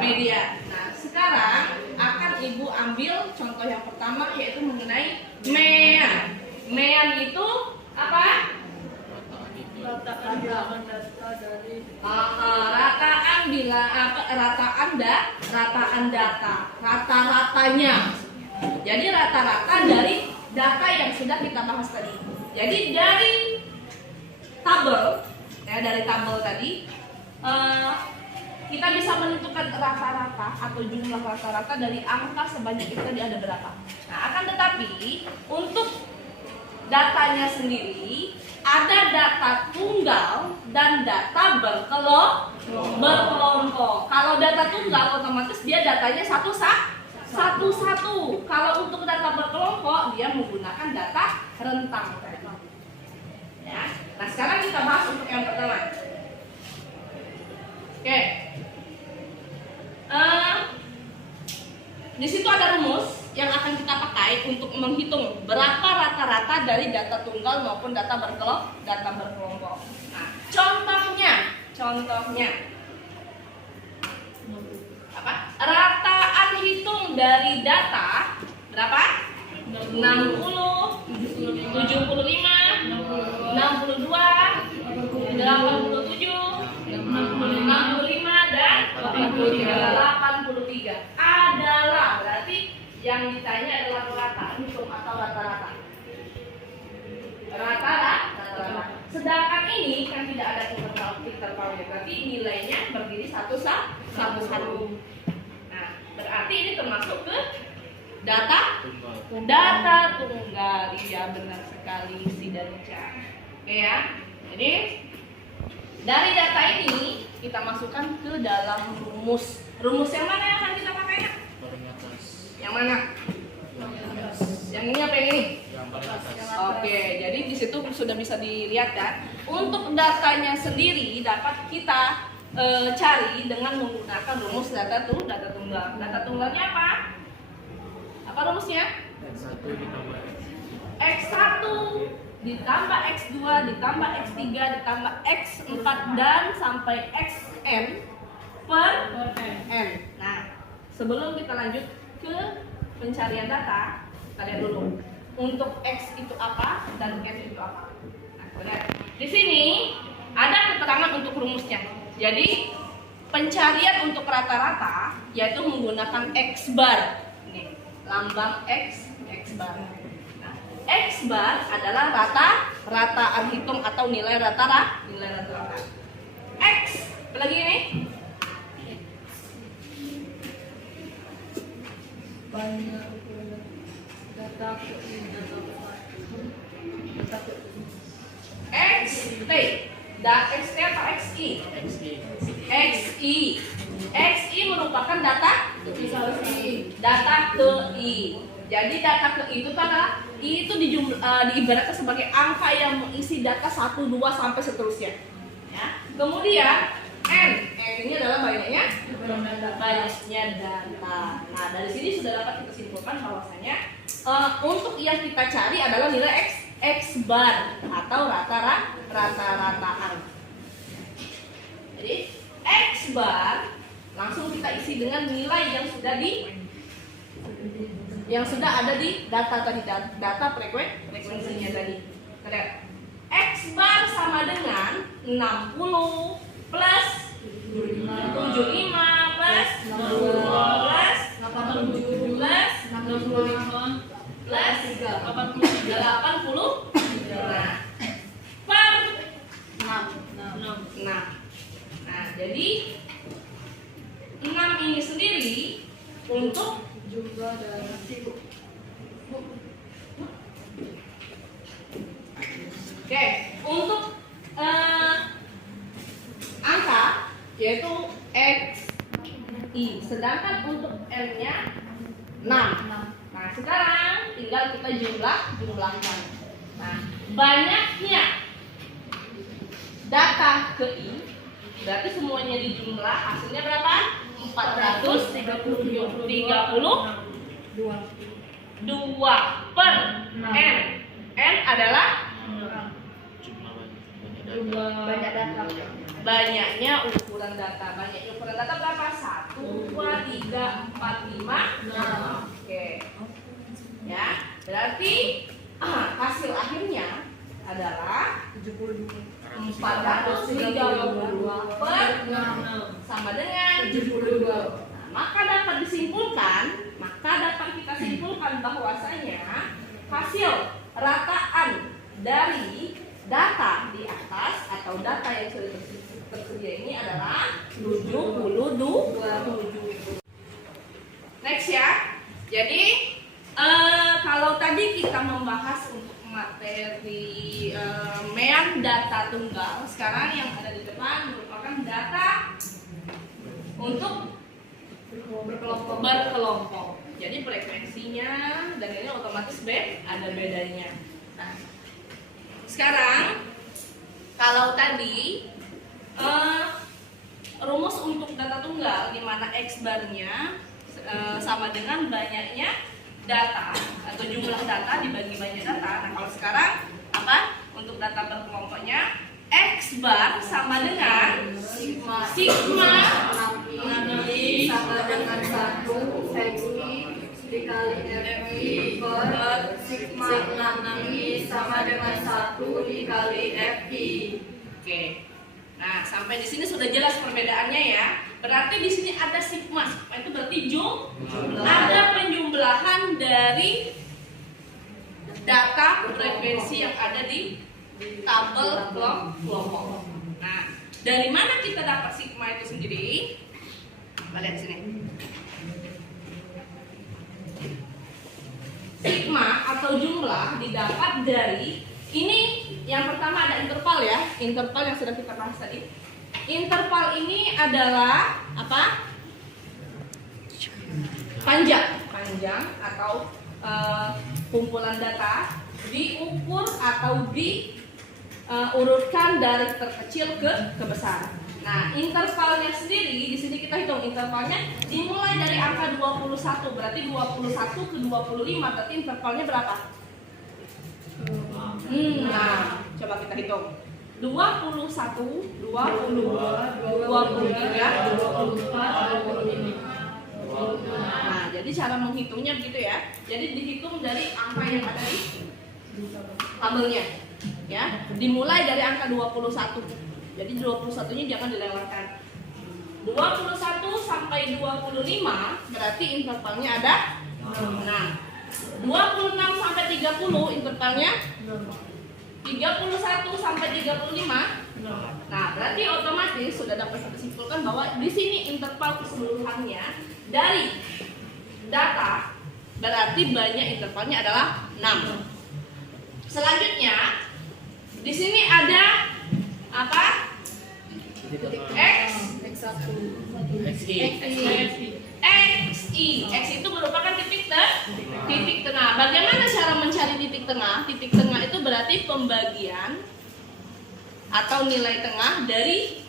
median. Nah, sekarang akan Ibu ambil contoh yang pertama yaitu mengenai mean. Mean itu apa? Rataan data, rata-ratanya. Jadi rata-rata dari data yang sudah kita bahas tadi. Jadi dari tabel, ya, dari tabel tadi kita bisa menentukan rata-rata atau jumlah rata-rata dari angka sebanyak itu tadi ada berapa. Nah, akan tetapi untuk datanya sendiri ada data tunggal dan data berkelompok. Kalau data tunggal otomatis dia datanya satu-satu. Kalau untuk data berkelompok dia menggunakan data rentang. Ya. Nah, sekarang kita bahas untuk yang pertama. Oke. Di situ ada rumus yang akan kita pakai untuk menghitung berapa rata-rata dari data tunggal maupun data berkelompok. Nah, contohnya apa? Rataan hitung dari data berapa? 60, 75, 62, 87, 65 dan 83 adalah, berarti yang ditanya adalah rataan hitung atau rata-rata. Rata-rata. Sedangkan ini kan tidak ada intervalnya, berarti nilainya berdiri satu. Nah, berarti ini termasuk ke data tunggal. Iya, benar sekali si Danica. Oke ya. Jadi dari data ini kita masukkan ke dalam rumus. Rumus yang mana yang akan kita pakai? Yang mana? Yang ini apa yang ini? Oke, jadi di situ sudah bisa dilihat kan. Untuk datanya sendiri dapat kita cari dengan menggunakan rumus data tunggal. Data tunggalnya apa? Apa rumusnya? ditambah X2 ditambah X3 ditambah X4 dan sampai Xn per N. Nah, sebelum kita lanjut ke pencarian data, kita lihat dulu untuk X itu apa dan N itu apa. Nah, kita lihat di sini ada keterangan untuk rumusnya. Jadi pencarian untuk rata-rata yaitu menggunakan X bar. Ini lambang X bar. Nah, X bar adalah rata hitung atau nilai rata-rata. X lagi ini X T. X T atau XI? XI merupakan data KI. Jadi data KI itu adalah itu diibaratkan sebagai angka yang mengisi data 1, 2 sampai seterusnya. Ya. Kemudian N ini adalah banyaknya data. Nah, dari sini sudah dapat kita simpulkan bahwasanya untuk yang kita cari adalah nilai X bar atau rata-rataan. Jadi X bar langsung kita isi dengan nilai yang sudah ada di data tadi, data frekuensinya tadi. Kita X bar sama dengan 60 plus 75 plus 62 plus 87 plus 65 plus 80 per 6. Nah, jadi 6 ini sendiri untuk jumlah dan Oke, untuk angka yaitu XI, sedangkan untuk N-nya 6. Nah, sekarang tinggal kita jumlahkan. Nah, banyaknya data KI berarti semuanya dijumlah, hasilnya berapa? 432 per N. N adalah banyaknya ukuran data. Banyaknya ukuran data berapa? 1, 2, 3, 4, 5, 6. Oke. Ya, berarti hasil akhirnya adalah 432 per 6 sama dengan 72. Maka dapat kita simpulkan bahwasanya hasil rataan dari data di atas atau data yang sudah tersedia ini adalah 72. Next ya. Jadi kalau tadi kita membahas untuk materi mean data tunggal, sekarang yang ada di depan merupakan data untuk berkelompok. Jadi frekuensinya dan ini otomatis ada bedanya. Nah, sekarang kalau tadi rumus untuk data tunggal di mana X bar-nya sama dengan banyaknya data atau jumlah data dibagi banyak data. Nah, kalau sekarang apa? Untuk data berkelompoknya X bar sama dengan sigma I sama dengan 1 XI dikali FI per sigma I sama dengan 1 dikali FI. Oke. Nah, sampai di sini sudah jelas perbedaannya ya. Berarti di sini ada sigma. Sigma itu berarti ada penjumlahan dari data frekuensi yang ada di tabel kelompok. Nah, dari mana kita dapat sigma itu sendiri? Kita lihat di sini. Sigma atau jumlah didapat dari ini. Yang pertama ada interval ya, interval yang sudah kita bahas tadi. Interval ini adalah apa? Panjang atau kumpulan data diukur atau diurutkan dari terkecil ke besar. Nah, intervalnya sendiri di sini kita hitung intervalnya dimulai dari angka 21, berarti 21 ke 25, berarti intervalnya berapa? 5. Nah, coba kita hitung. 21, 22, 23, 24, 25. Nah, jadi cara menghitungnya begitu ya. Jadi dihitung dari angka yang ada di tabelnya. Ya, dimulai dari angka 21. Jadi 21-nya jangan dilewatkan. 21 sampai 25 berarti intervalnya ada 6. 26 sampai 30 intervalnya 31 sampai 35. Nah, berarti otomatis sudah dapat kita simpulkan bahwa di sini interval keseluruhannya dari data berarti banyak intervalnya adalah 6. Selanjutnya di sini ada apa? X itu merupakan titik tengah. Bagaimana cara mencari titik tengah? Titik tengah itu berarti pembagian atau nilai tengah dari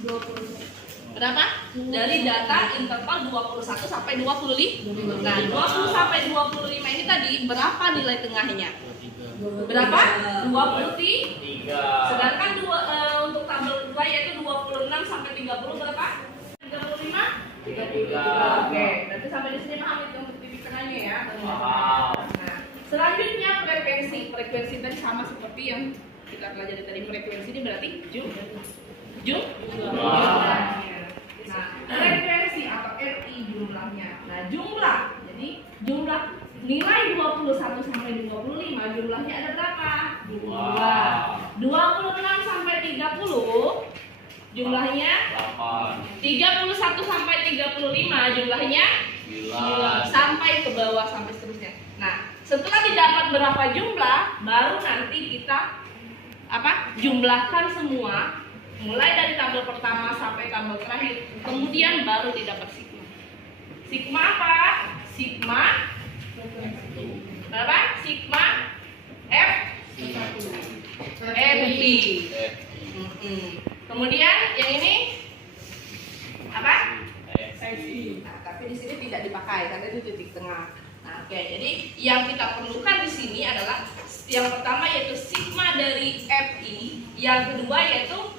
20 berapa? Dari data interval 21 sampai 25. Nah, 20 sampai 25 ini tadi berapa nilai tengahnya? Berapa? 23. Sedangkan untuk tabel 2 yaitu 26 sampai 30 berapa? 35? 33. Oke, berarti sampai di sini paham itu untuk titik tengahnya ya. Nah, selanjutnya frekuensi. Frekuensi tadi sama seperti yang kita pelajari tadi. Frekuensi ini berarti jumlahnya. Nah, frekuensi atau RI jumlahnya. Nah, jumlah. Jadi jumlah nilai 21 sampai 25 jumlahnya ada berapa? 2. 26 sampai 30 jumlahnya 31 sampai 35 jumlahnya 9 sampai ke bawah sampai seterusnya. Nah, setelah didapat berapa jumlah baru nanti kita jumlahkan semua mulai dari tabel pertama sampai tabel terakhir. Kemudian baru didapat sigma. Sigma apa? Sigma berapa? Sigma F FI. Kemudian yang ini apa? FI. Nah, tapi di sini tidak dipakai karena itu titik tengah. Nah, oke. Jadi yang kita perlukan di sini adalah yang pertama yaitu sigma dari FI, yang kedua yaitu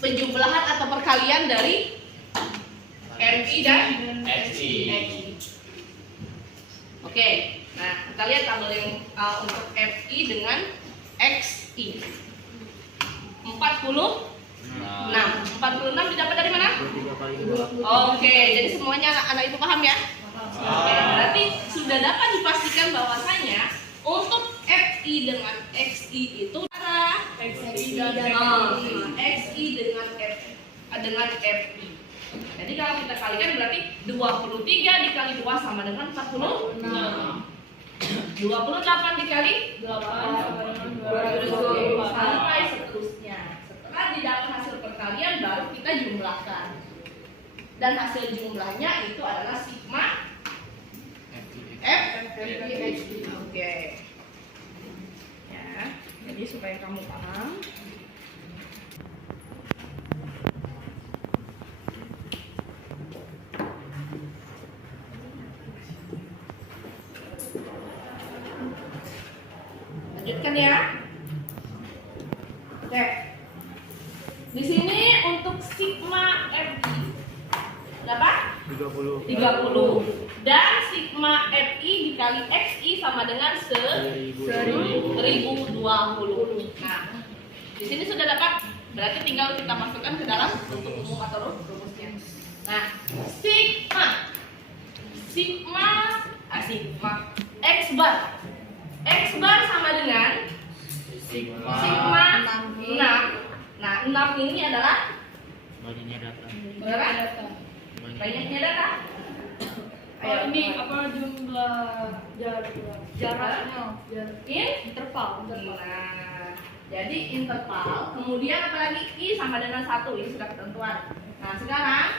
penjumlahan atau perkalian dari FI dan XI. Oke. Nah, kita lihat tabel yang untuk FI dengan XI. 46 didapat dari mana? Oke, jadi semuanya anak ibu paham ya? Oke, berarti sudah dapat dipastikan bahwasanya untuk FI dengan XI itu XI dengan FI. Jadi kalau kita kalikan berarti 23 dikali 2 sama dengan 46. 28 dikali 8 sampai seterusnya. Setelah didapat hasil perkalian baru kita jumlahkan. Dan hasil jumlahnya itu adalah sigma F FI. Oke. Ya, jadi supaya kamu paham. Lanjutkan ya. Oke. Di sini untuk sigma FI berapa? 30. Dan sigma FI dikali XI sama dengan 1020. Nah, di sini sudah dapat, berarti tinggal kita masukkan ke dalam bentuk umum atau rumusnya. Nah, sigma X bar sama dengan sigma 6. Nah, 6 ini adalah berapa? Banyaknya data. Ayo, ini apa jumlah jaraknya? Interval. Nah, jadi interval. Kemudian apa lagi? I sama dengan 1. Ini sudah ketentuan. Nah, sekarang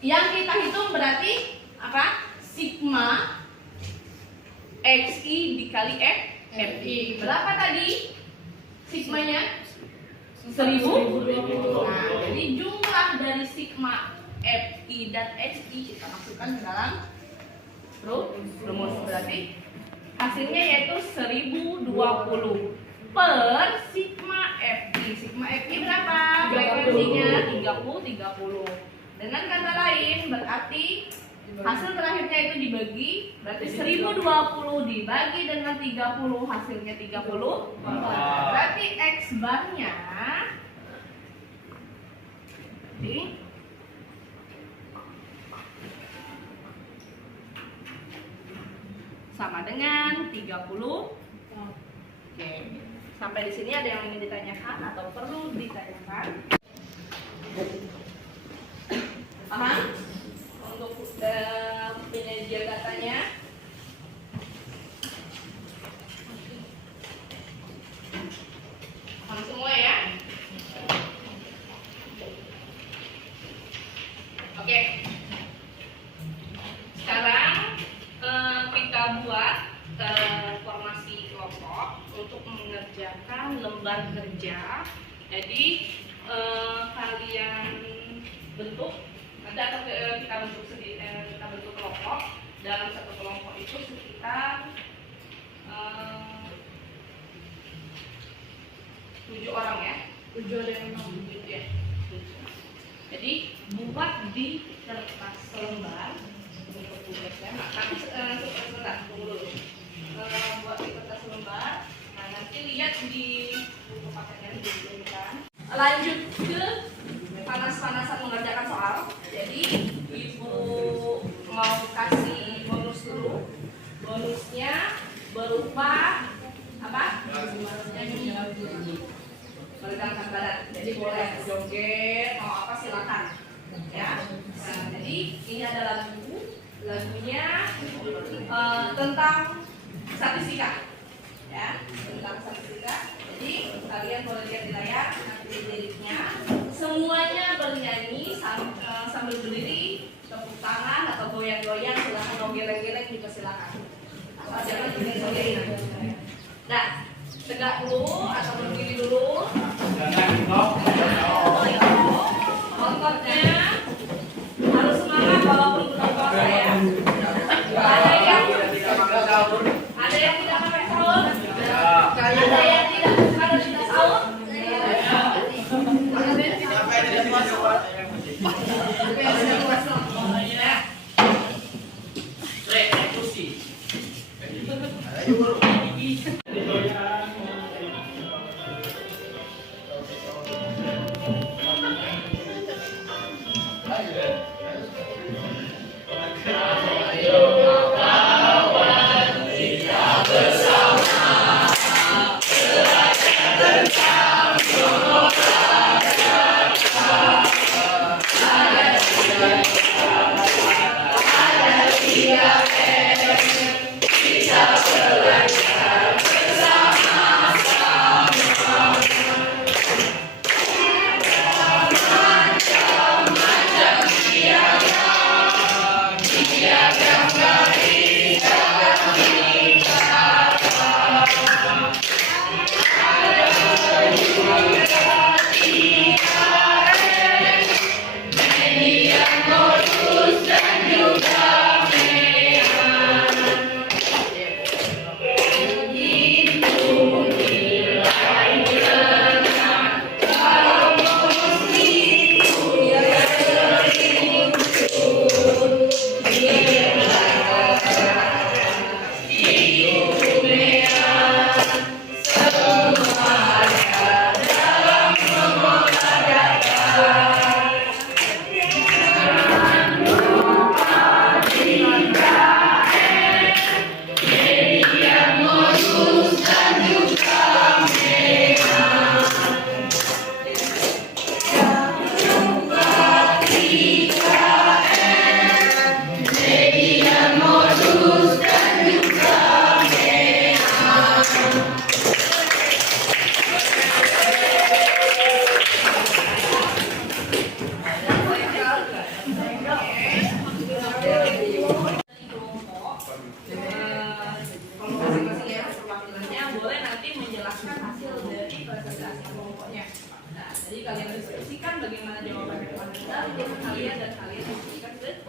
yang kita hitung berarti apa? Sigma XI dikali FI. Berapa tadi sigmanya? 1000. Nah, jadi jumlah dari sigma FI dan XI kita masukkan ke dalam rumus. Berarti hasilnya yaitu 1020 per sigma FI. Sigma FI berapa? Frekuensinya 30. Dengan kata lain berarti hasil terakhirnya itu dibagi, berarti 1020 dibagi dengan 30 hasilnya 30. Berarti X barnya di sama dengan 30. Oke. Sampai di sini ada yang ingin ditanyakan atau perlu ditanyakan? Paham? Untuk penyajian datanya. Paham semua ya? Oke. Sekarang kita buat formasi kelompok untuk mengerjakan lembar kerja. Jadi kalian bentuk, nanti atau kita bentuk sendiri, kita bentuk kelompok. Dalam satu kelompok itu sekitar 7 orang ya. 7 ada yang 7 ya. Jadi buat di kertas selembar untuk tugasnya. Nah, tapi sebentar tunggu dulu. Buat di kertas lembar. Nah, nanti lihat di buku paketnya dulu kan. Lanjut ke panas-panasan mengerjakan soal. Jadi Ibu mau kasih bonus dulu. Bonusnya berupa apa? Nyanyi. Meregangkan badan. Jadi boleh joget, mau apa silakan. Ya. Nah, jadi ini ada lagunya tentang statistika. Ya, tentang statistika. Jadi kalian boleh lihat di layar nanti liriknya. Semuanya bernyanyi sambil berdiri, tepuk tangan atau goyang-goyang, silakan mau geleng-geleng juga silakan. Asal jangan geleng-geleng. Nah, tegak dulu atau berdiri dulu. Otaknya harus semangat walaupun belum puasa ya. Ada yang tidak pakai sahur. Ada yang tidak pakai sahur. Ada yang tidak sahur. Jadi kalian diskusikan bagaimana jawaban kalian dan kalian diskusikan ke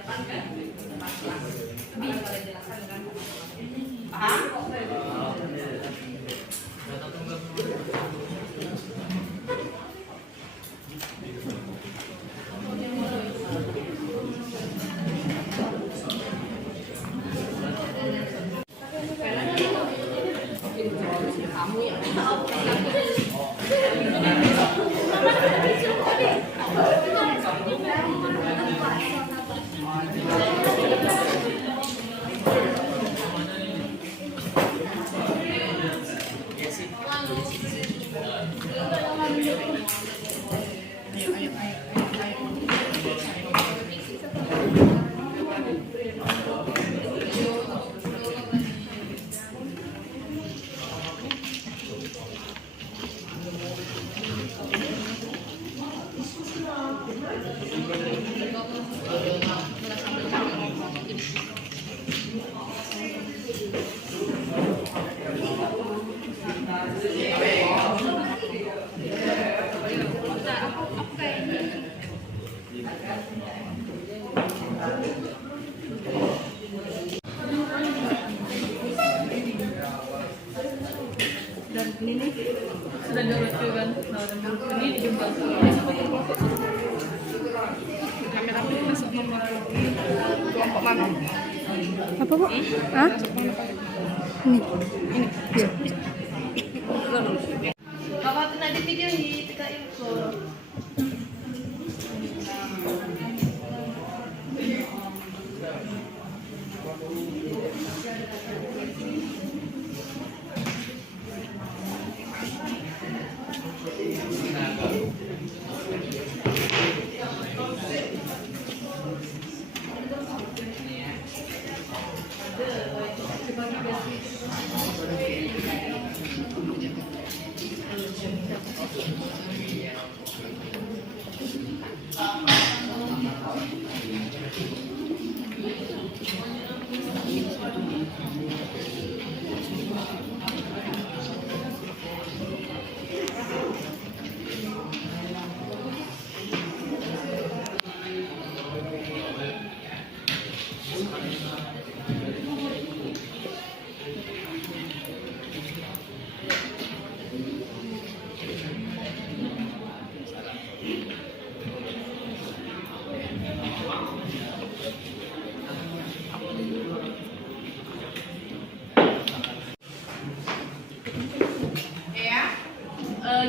depan kan? Depan kelas. Bisa kalian jelaskan dengan Paham? Kamu yang dan ini nih sudah diluncurkan ini juga kamera ini masuk nomor kelompok mana? Apa Bu? Hah? Ini. Ya. Bapak tuh nanti video di TK Info.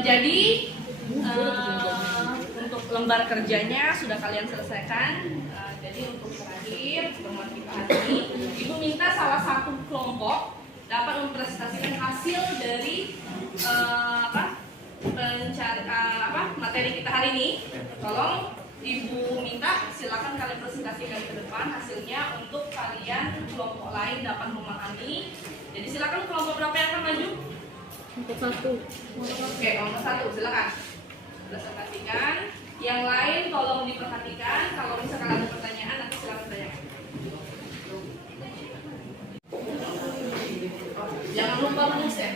Jadi untuk lembar kerjanya sudah kalian selesaikan. Jadi untuk terakhir pertemuan kita hari ini, Ibu minta salah satu kelompok dapat mempresentasikan hasil dari materi kita hari ini. Tolong Ibu minta silakan kalian presentasikan ke depan hasilnya untuk kalian kelompok lain dapat memahami. Jadi silakan kelompok berapa yang akan maju? Untuk satu. Oke, nomor 1, silakan. Presentasikan. Yang lain tolong diperhatikan. Kalau misalkan ada pertanyaan nanti silakan tanyakan. Jangan lupa menulis ya.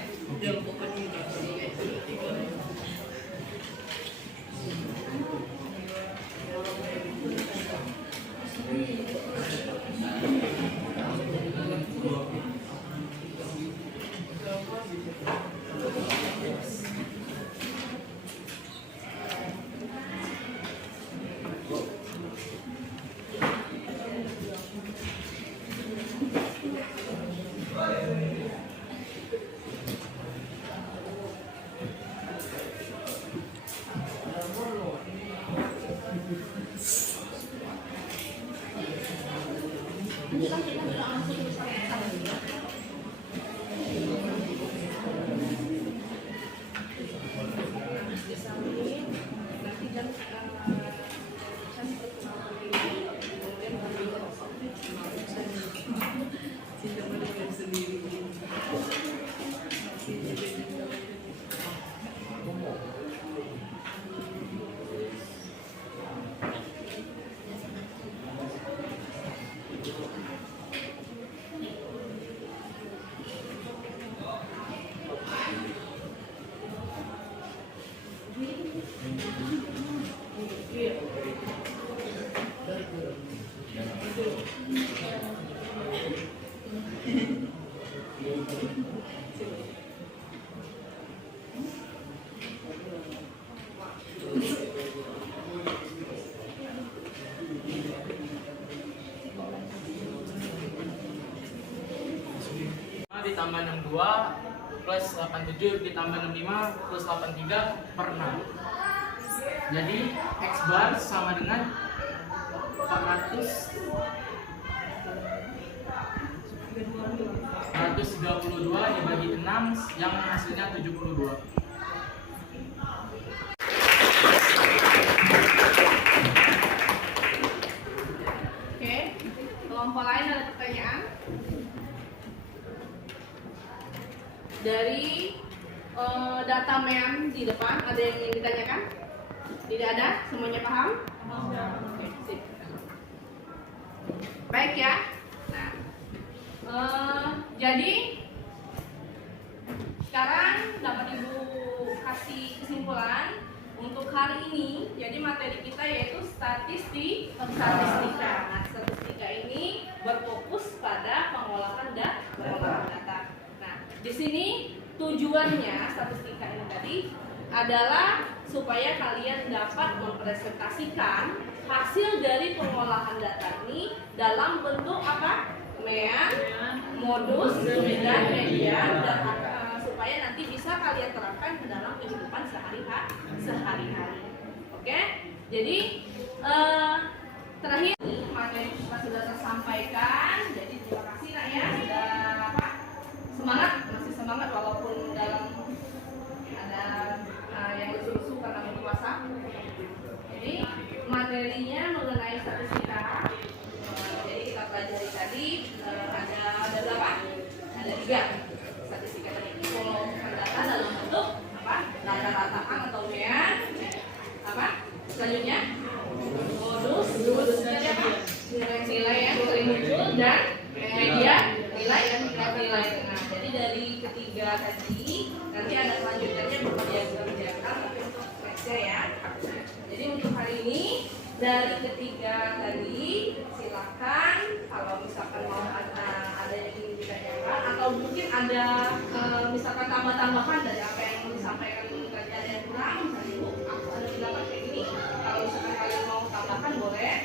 ditambah 62 plus 87 ditambah 65 plus 83 per 6. Jadi X bar sama dengan 432 dibagi 6 yang hasilnya 72. Oke, kelompok lain ada pertanyaan? Dari data MEM di depan ada yang ingin ditanyakan? Tidak ada? Semuanya paham? Oke, sip. Baik ya. Nah, jadi sekarang dapat Ibu kasih kesimpulan untuk hari ini. Jadi materi kita yaitu statistika. Nah, statistika ini berfokus pada pengolahan data. Nah, di sini tujuannya statistika ini tadi adalah supaya kalian dapat mempresentasikan hasil dari pengolahan data ini dalam bentuk apa? MEM, modus, dan media, dan supaya nanti bisa kalian terapkan ke dalam kehidupan sehari-hari. Oke? Jadi terakhir materi kita sudah tersampaikan. Jadi terima kasih nak ya sudah apa? Masih semangat walaupun dalam ada yang lusu-lusu karena berpuasa. Jadi materinya mengenai statistika. Jadi kita pelajari tadi ada berapa? Ada 3 statistika tadi. Pengolahan data dalam bentuk apa? Data-dataan atau MEM. Apa? Selanjutnya modusnya apa? Nilai yang sering muncul dan media nilai. Nah, jadi dari ketiga tadi nanti ada selanjutnya berdiagram tapi untuk next ya. Jadi untuk hari ini dari ketiga tadi silakan kalau misalkan mau ada yang ingin ditanyakan atau mungkin ada misalkan tambah-tambahan dari apa yang disampaikan tadi ada yang kurang misalnya Ibu aku ada pendapat kayak gini, kalau misalkan kalian mau tambahkan boleh,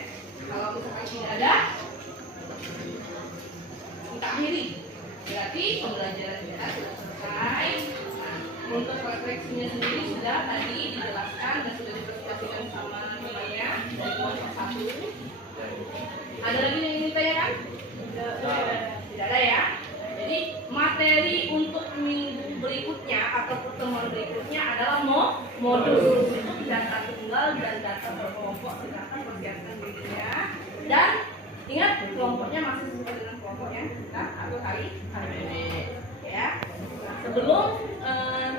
kalau misalkan tidak ada kita akhiri, berarti pembelajaran kita sudah selesai. Nah, untuk refleksinya sendiri sudah tadi dijelaskan dan sudah dipresentasikan sama temannya dari kelompok 1. Ada lagi yang ingin ditanyakan? Tidak ada ya. Jadi materi untuk minggu berikutnya atau pertemuan berikutnya adalah modus untuk data tunggal dan data berkelompok. Silakan persiapkan dirinya dan ingat kelompoknya masih sesuai dengan kelompok yang kita atur hari ini ya. Sebelum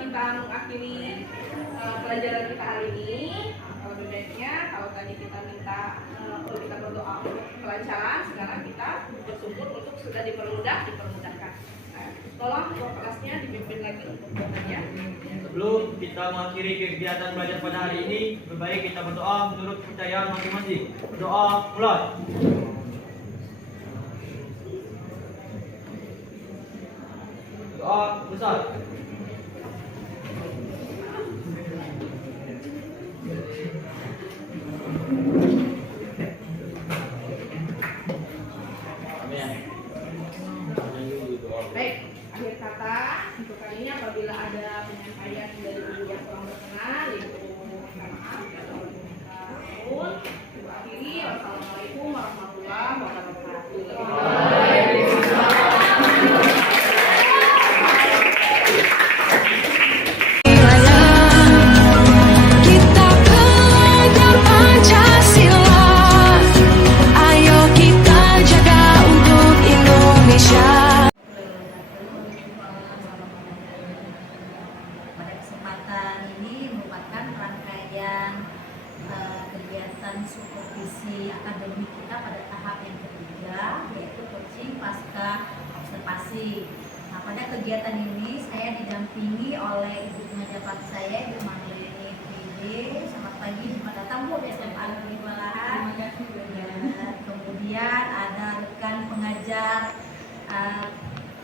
kita mengakhiri pelajaran kita hari ini, lebih baiknya kalau tadi kita minta kita berdoa untuk kelancaran, sekarang kita bersyukur untuk sudah dipermudahkan. Nah, tolong kelasnya dipimpin lagi untuk belajar. Sebelum kita mengakhiri kegiatan belajar pada hari ini, lebih baik kita berdoa menurut kepercayaan masing-masing. Berdoa mulai. Doa besar. Baik, akhir kata untuk kali ini apabila ada penyampaian dari ibu yang kurang berkenan, ibu minta maaf atau minta ampun. Ibu akhiri, wassalamualaikum warahmatullahi wabarakatuh. Kita belajar Pancasila. Ayo kita jaga untuk Indonesia. Pada kesempatan ini merupakan rangkaian kegiatan supervisi akademik kita pada tahap yang ketiga, yaitu coaching pasca observasi. Nah, pada kegiatan ini saya didampingi oleh ibu pengajar pelatih saya, Ibu Marlene Pide. Selamat pagi, selamat datang Bu di SMA Negeri Balahan. Kemudian ada rekan pengajar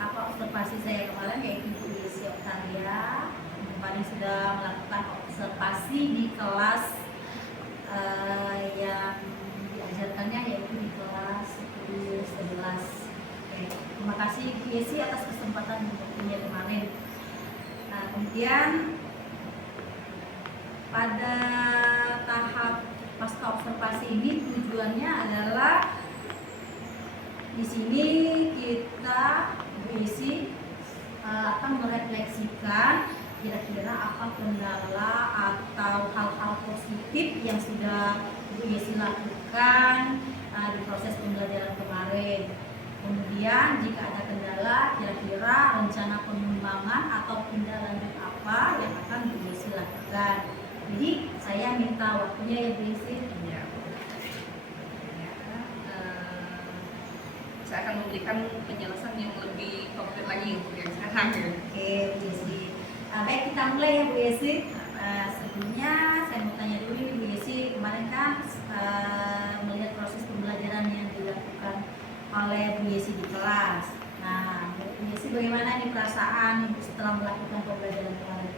observasi saya kemarin, yaitu Ibu Yesi Oktaria. Kemarin sudah melakukan observasi di kelas yang diajarkannya, yaitu di kelas 10-11. Terima kasih Bu Yesi atas kesempatan waktunya kemarin. Nah, kemudian pada tahap pasca observasi ini tujuannya adalah di sini kita Bu Yesi akan merefleksikan kira-kira apa kendala atau hal-hal positif yang sudah Bu Yesi lakukan di proses pembelajaran kemarin. Kemudian jika ada kendala, kira-kira rencana pengembangan atau tindak lanjut apa yang akan Bu Yesi lakukan. Jadi saya minta waktunya ya Bu Yesi. Ya. Saya akan memberikan penjelasan yang lebih konkret lagi untuk yang sekarang. Oke Bu Yesi. Baik, kita mulai ya Bu Yesi. Sebelumnya saya mau tanya dulu nih Bu Yesi, kemarin kan melihat proses pembelajaran yang dilakukan oleh Bu Yesi di kelas. Nah, Bu Yesi bagaimana nih perasaan setelah melakukan pembelajaran kemarin?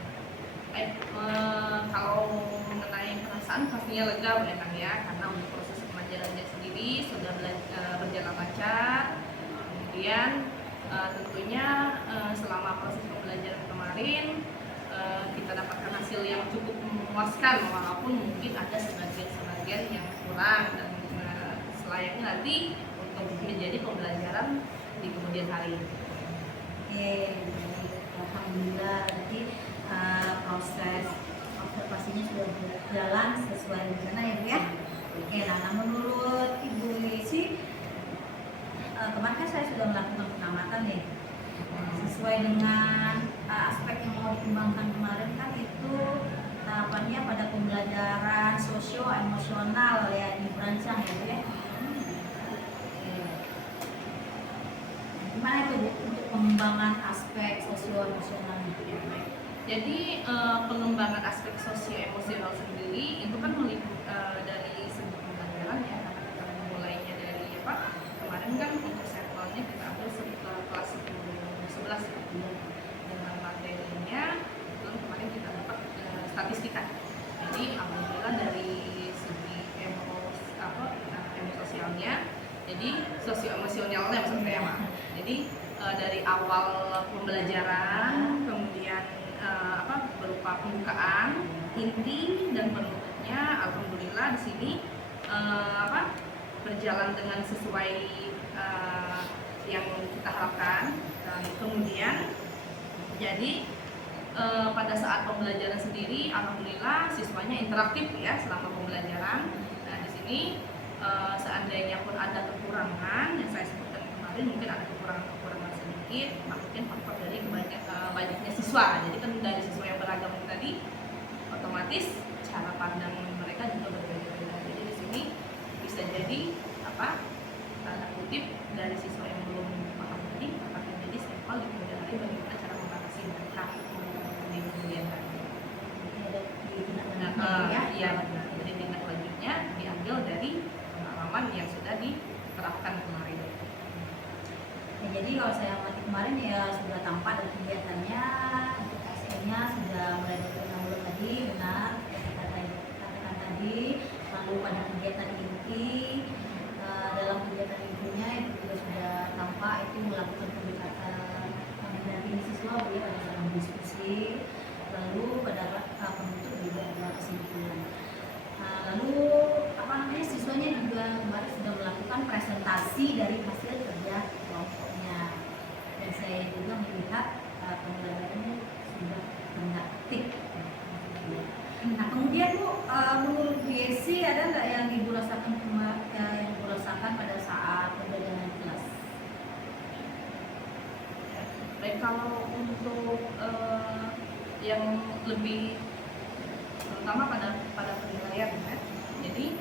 Kalau mengenai perasaan pastinya lega Bu Endang ya, karena untuk proses pembelajarannya sendiri sudah berjalan lancar. Kemudian tentunya selama proses pembelajaran kemarin kita dapatkan hasil yang cukup memuaskan, walaupun mungkin ada sebagian yang kurang dan selayaknya nanti untuk menjadi pembelajaran di kemudian hari. Oke, alhamdulillah jadi proses observasinya sudah berjalan sesuai rencana ya Bu ya. Oke, nah menurut Ibu Yesi kemarin kan saya sudah melakukan pengamatan nih sesuai dengan aspek yang mau dikembangkan kemarin kan itu tahapannya pada pembelajaran sosio-emosional ya dirancang ya Bu ya. Gimana itu Bu untuk pengembangan aspek sosio-emosionalnya? Jadi pengembangan aspek sosio-emosional sendiri itu kan dari segi pembelajaran ya, karena kita mulainya dari apa kemarin kan untuk sampelnya kita ambil kelas 11 dengan materinya, dan kemarin kita dapat statistika. Jadi alhamdulillah dari segi sosialnya, jadi sosio-emosionalnya maksud saya Mak. Jadi dari awal pembelajaran kemudian berupa pembukaan, inti dan penutupnya alhamdulillah di sini berjalan dengan sesuai yang kita harapkan. Dan kemudian jadi pada saat pembelajaran sendiri alhamdulillah siswanya interaktif ya selama pembelajaran. Nah di sini seandainya pun ada kekurangan yang saya sebutkan kemarin, mungkin ada kekurangan sedikit, mungkin faktor dari banyaknya siswa. Jadi kan dari siswa yang beragam tadi, otomatis cara pandang mereka juga berbeda-beda. Jadi di sini bisa jadi tanda kutip dari siswa yang belum paham tadi akan menjadi sampel di kemudian hari bagaimana cara mengatasi mereka di kemudian hari. Iya benar. Jadi tindak lanjutnya diambil dari pengalaman yang sudah diterapkan kemarin. Ya, jadi kalau saya amati kemarin ya sudah tampak dari kegiatannya, untuk SN-nya sudah mulai dari 6 bulan tadi, benar katakan tadi. Lalu pada kegiatan inti, dalam kegiatan intinya itu juga sudah tampak itu melakukan pendekatan mendampingi siswa ya pada dalam diskusi. Lalu pada penutup juga ada kesimpulan. Lalu siswanya juga kemarin sudah melakukan presentasi dari hasil kerja kelompoknya, dan saya juga melihat pembelajarannya sudah praktik. Nah kemudian Bu, menurut Bu Yesi ada nggak yang Ibu rasakan pada saat pembelajaran kelas? Baik, kalau untuk yang lebih terutama pada penilaian ya. Jadi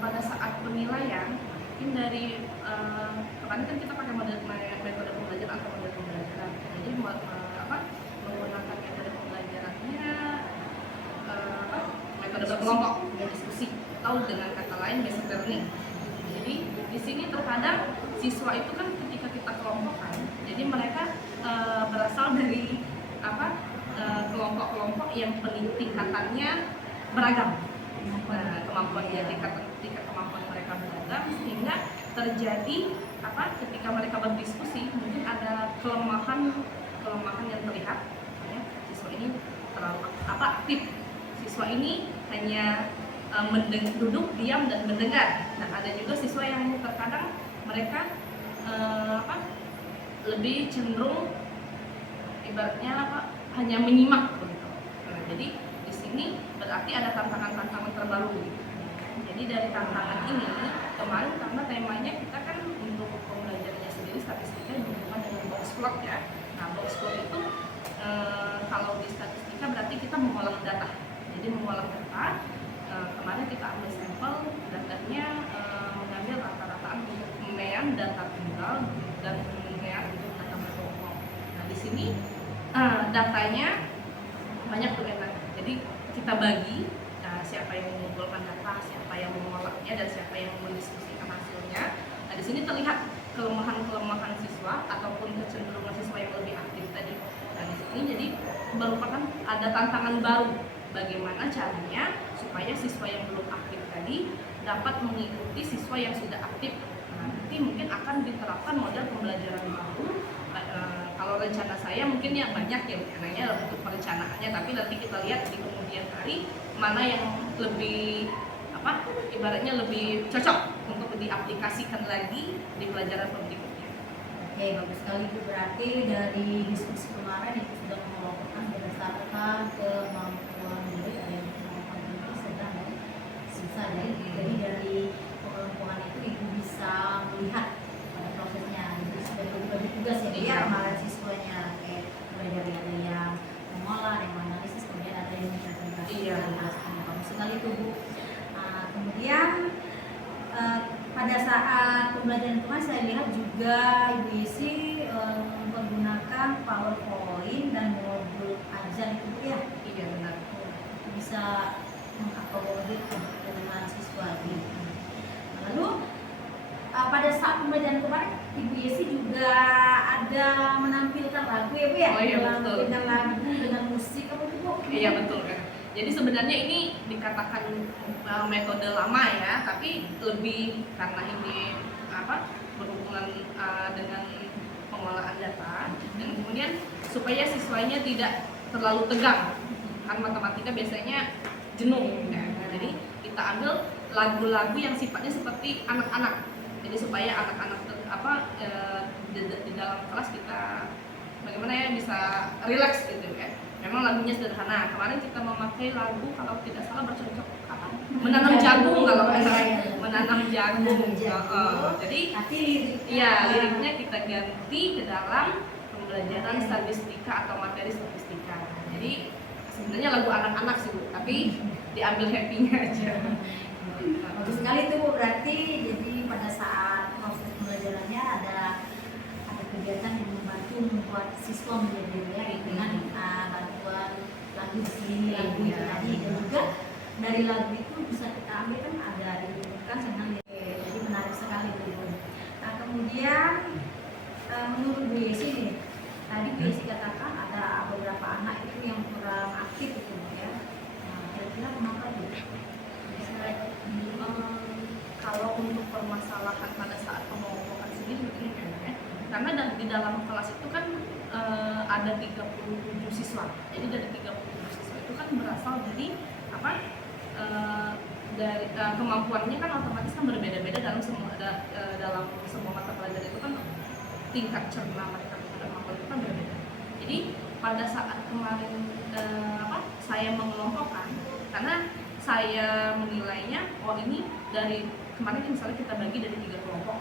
pada saat penilaian mungkin dari kemarin kan kita pakai metode pembelajaran atau model pembelajaran. Jadi menggunakan metode pembelajarannya metode berkelompok, diskusi, atau dengan kata lain basic learning. Jadi di sini terkadang siswa itu kan ketika kita kelompokkan, jadi mereka berasal dari kelompok-kelompok yang tingkatannya beragam. Nah, tingkat kemampuan mereka beragam sehingga terjadi ketika mereka berdiskusi mungkin ada kelemahan yang terlihat. Misalnya siswa ini terlalu aktif, siswa ini hanya duduk diam dan mendengar. Nah, ada juga siswa yang terkadang mereka lebih cenderung ibaratnya hanya menyimak begitu. Nah, jadi di sini berarti ada tantangan-tantangan terbaru gitu. Jadi dari tantangan ini kemarin karena temanya kita kan untuk pembelajarannya sendiri statistika berhubungan dengan box plot ya. Nah, box plot itu kalau di statistika berarti kita mengolah data. Jadi mengolah data, kemarin kita ambil sampel, datanya mengambil rata-rataan untuk pemilihan data tunggal dan pemilihan untuk data berkelompok. Nah, di sini datanya banyak tuh enak. Jadi kita bagi siapa yang mengumpulkan data, siapa yang mengolahnya, dan siapa yang mendiskusikan hasilnya. Nah, di sini terlihat kelemahan siswa ataupun kecenderungan siswa yang lebih aktif tadi. Nah, di sini jadi merupakan ada tantangan baru. Bagaimana caranya supaya siswa yang belum aktif tadi dapat mengikuti siswa yang sudah aktif. Nah, nanti mungkin akan diterapkan model pembelajaran baru. Kalau rencana saya mungkin yang banyak ya rencananya untuk perencanaannya, tapi nanti kita lihat di kemudian hari mana yang lebih ibaratnya lebih cocok untuk diaplikasikan lagi di pelajaran berikutnya. Oke, bagus sekali Bu. Berarti dari diskusi kemarin itu sudah mengelompokkan berdasarkan kemampuan diri, ada yang kemampuan tinggi, sedang dan sisa ya. Jadi dari pengelompokan itu Ibu bisa melihat pada prosesnya. Jadi sudah bagi tugas ya, Iya. kemarin siswanya kayak mulai dari ada yang mengolah, ada yang menganalisis, kemudian ada yang menceritakan. Iya. Bagus sekali itu Bu. Kemudian pada saat pembelajaran kemarin saya lihat juga Ibu Yesi menggunakan PowerPoint dan modul ajar itu Bu, ya. Iya benar. Bisa mengakomodir dengan siswa gitu. Lalu pada saat pembelajaran kemarin Ibu Yesi juga ada menampilkan lagu ya Bu ya? Oh iya, betul. Menampilkan lagu dengan musik apa itu Bu? Iya betul kan. Jadi sebenarnya ini dikatakan metode lama ya, tapi lebih karena ini berhubungan dengan pengolahan data, dan kemudian supaya siswanya tidak terlalu tegang. Kan matematika biasanya jenuh ya. Jadi kita ambil lagu-lagu yang sifatnya seperti anak-anak. Jadi supaya anak-anak di dalam kelas kita bagaimana ya bisa rileks gitu ya. Memang lagunya sederhana. Kemarin kita memakai lagu kalau tidak salah bercocok menanam jagung kalau nggak salah. Menanam jagung. Jadi liriknya kita ganti ke dalam pembelajaran statistika atau materi statistika. Jadi sebenarnya lagu anak-anak sih Bu, tapi diambil happy-nya aja. Bagus sekali itu Bu. Berarti jadi pada saat proses pembelajarannya ada kegiatan yang membantu membuat siswa menjadi lebih dengan bantuan lagu di sini, lagu itu tadi, dan juga dari lagu itu bisa kita ambil kan ada dihubungkan dengan lirik. Jadi menarik sekali Bu. Nah, kemudian menurut Bu Yesi nih, tadi Bu Yesi katakan ada beberapa anak itu yang kurang aktif itu ya. Nah, kira-kira kenapa Bu? Kalau untuk permasalahan pada saat pengelompokan sendiri begini ya, karena di dalam kelas itu kan ada 37 siswa. Jadi dari 37 siswa itu kan berasal dari dari kemampuannya kan otomatis kan berbeda-beda dalam semua mata pelajaran itu kan tingkat cerna mereka terhadap kemampuan itu kan berbeda. Jadi pada saat kemarin saya mengelompokkan, karena saya menilainya ini dari kemarin misalnya kita bagi dari 3 kelompok.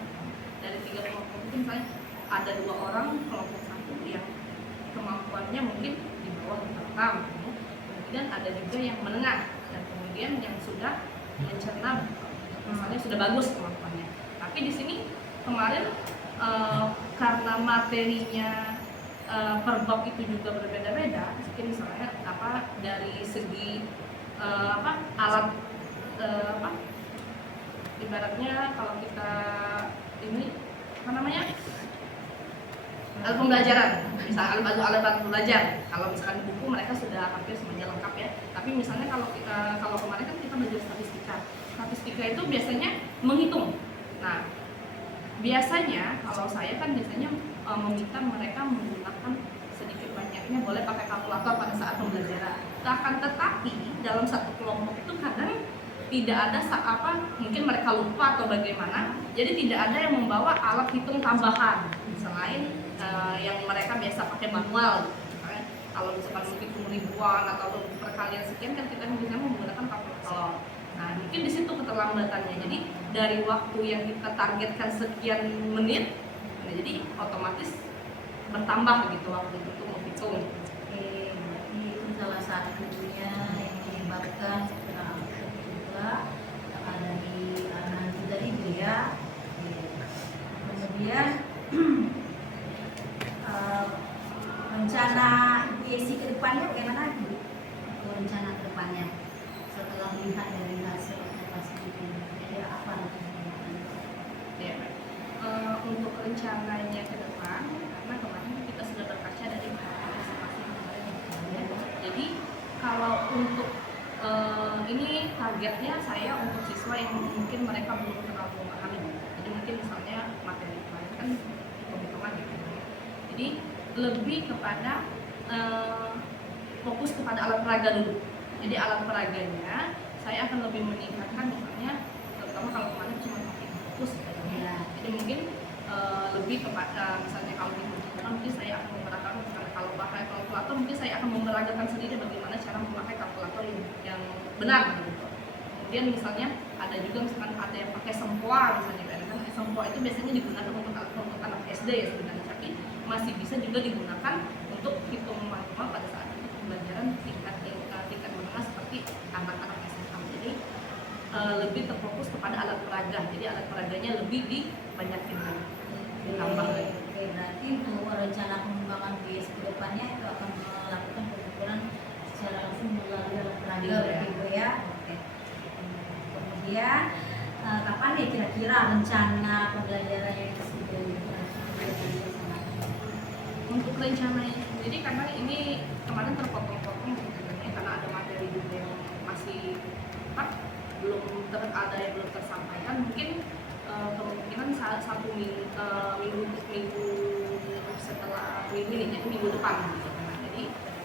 Dari 3 kelompok itu misalnya ada 2 orang kelompok 1 yang kemampuannya mungkin di bawah rata-rata, kemudian ada juga yang menengah, dan kemudian yang sudah mencerna misalnya sudah bagus kemampuannya. Tapi di sini kemarin karena materinya per bab itu juga berbeda-beda, misalnya dari segi alat ibaratnya kalau kita ini alat pembelajaran, misalnya alat belajar. Kalau misalkan buku mereka sudah hampir semuanya lengkap ya. Tapi misalnya kalau kemarin kan kita belajar statistika itu biasanya menghitung. Nah, biasanya kalau saya kan biasanya meminta mereka menggunakan sedikit banyaknya boleh pakai kalkulator pada saat pembelajaran. Akan tetapi dalam satu kelompok itu kadang tidak ada mungkin mereka lupa atau bagaimana, jadi tidak ada yang membawa alat hitung tambahan selain yang mereka biasa pakai manual. Kalau misalkan menghitung ribuan atau perkalian sekian kan kita bisa menggunakan kalkulator. Nah, mungkin di situ keterlambatannya. Jadi dari waktu yang kita targetkan sekian menit, nah, jadi otomatis bertambah gitu waktu untuk menghitung. Oke, berarti itu salah satunya yang menyebabkan juga dari nanti dari itu ya. Oke. Kemudian rencana Yesi ke depannya bagaimana Bu? Rencana ke depannya setelah melihat dari hasil observasi itu, ada apa rencananya? Ya, untuk rencananya ke depan, karena kemarin kita sudah berkaca dari observasi kemarin ya. Jadi kalau untuk ini targetnya saya untuk siswa yang mungkin mereka belum terlalu memahami. Jadi mungkin misalnya materi kemarin kan hitung-hitungan gitu. Jadi lebih kepada fokus kepada alat peraga dulu. Jadi alat peraganya saya akan lebih meningkatkan misalnya, terutama kalau kemarin cuma pakai fokus ya. Jadi mungkin lebih kepada misalnya kalau hitung-hitungan mungkin saya akan memperagakan, misalnya kalau pakai kalkulator mungkin saya akan memperagakan sendiri bagaimana cara memakai kalkulator yang benar gitu. Kemudian misalnya ada juga misalkan ada yang pakai sempoa misalnya kan sempoa itu biasanya digunakan untuk anak SD ya sebenarnya, tapi masih bisa juga digunakan untuk hitung manual pada saat itu pembelajaran tingkat menengah seperti anak-anak SMA. Jadi lebih terfokus kepada alat peraga. Jadi alat peraganya lebih dibanyakin lagi, ditambah lagi. Oke, berarti untuk rencana pengembangan BS ke depannya itu akan melakukan pengukuran secara langsung melalui alat peraga berarti Bu ya. Oke. Kemudian kapan ya kira-kira rencana pembelajaran yang sudah Untuk rencananya sendiri karena ini kemarin terpotong-potong sebenarnya karena ada materi juga yang masih belum ada yang belum tersampaikan, mungkin kemungkinan satu minggu setelah minggu ini, jadi minggu depan gitu. Nah, jadi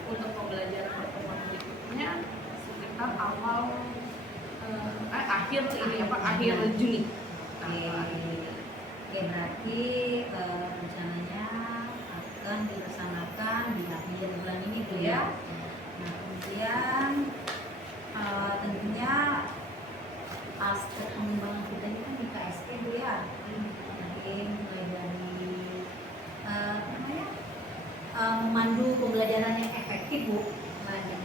untuk pembelajaran pertemuan berikutnya sekitar akhir Juni. Oke, berarti rencananya akan dilaksanakan di akhir bulan ini Bu ya. Nah, kemudian tentunya aspek pengembangan kita ini kan di KSP Bu ya. Jadi mulai dari memandu pembelajaran yang efektif Bu,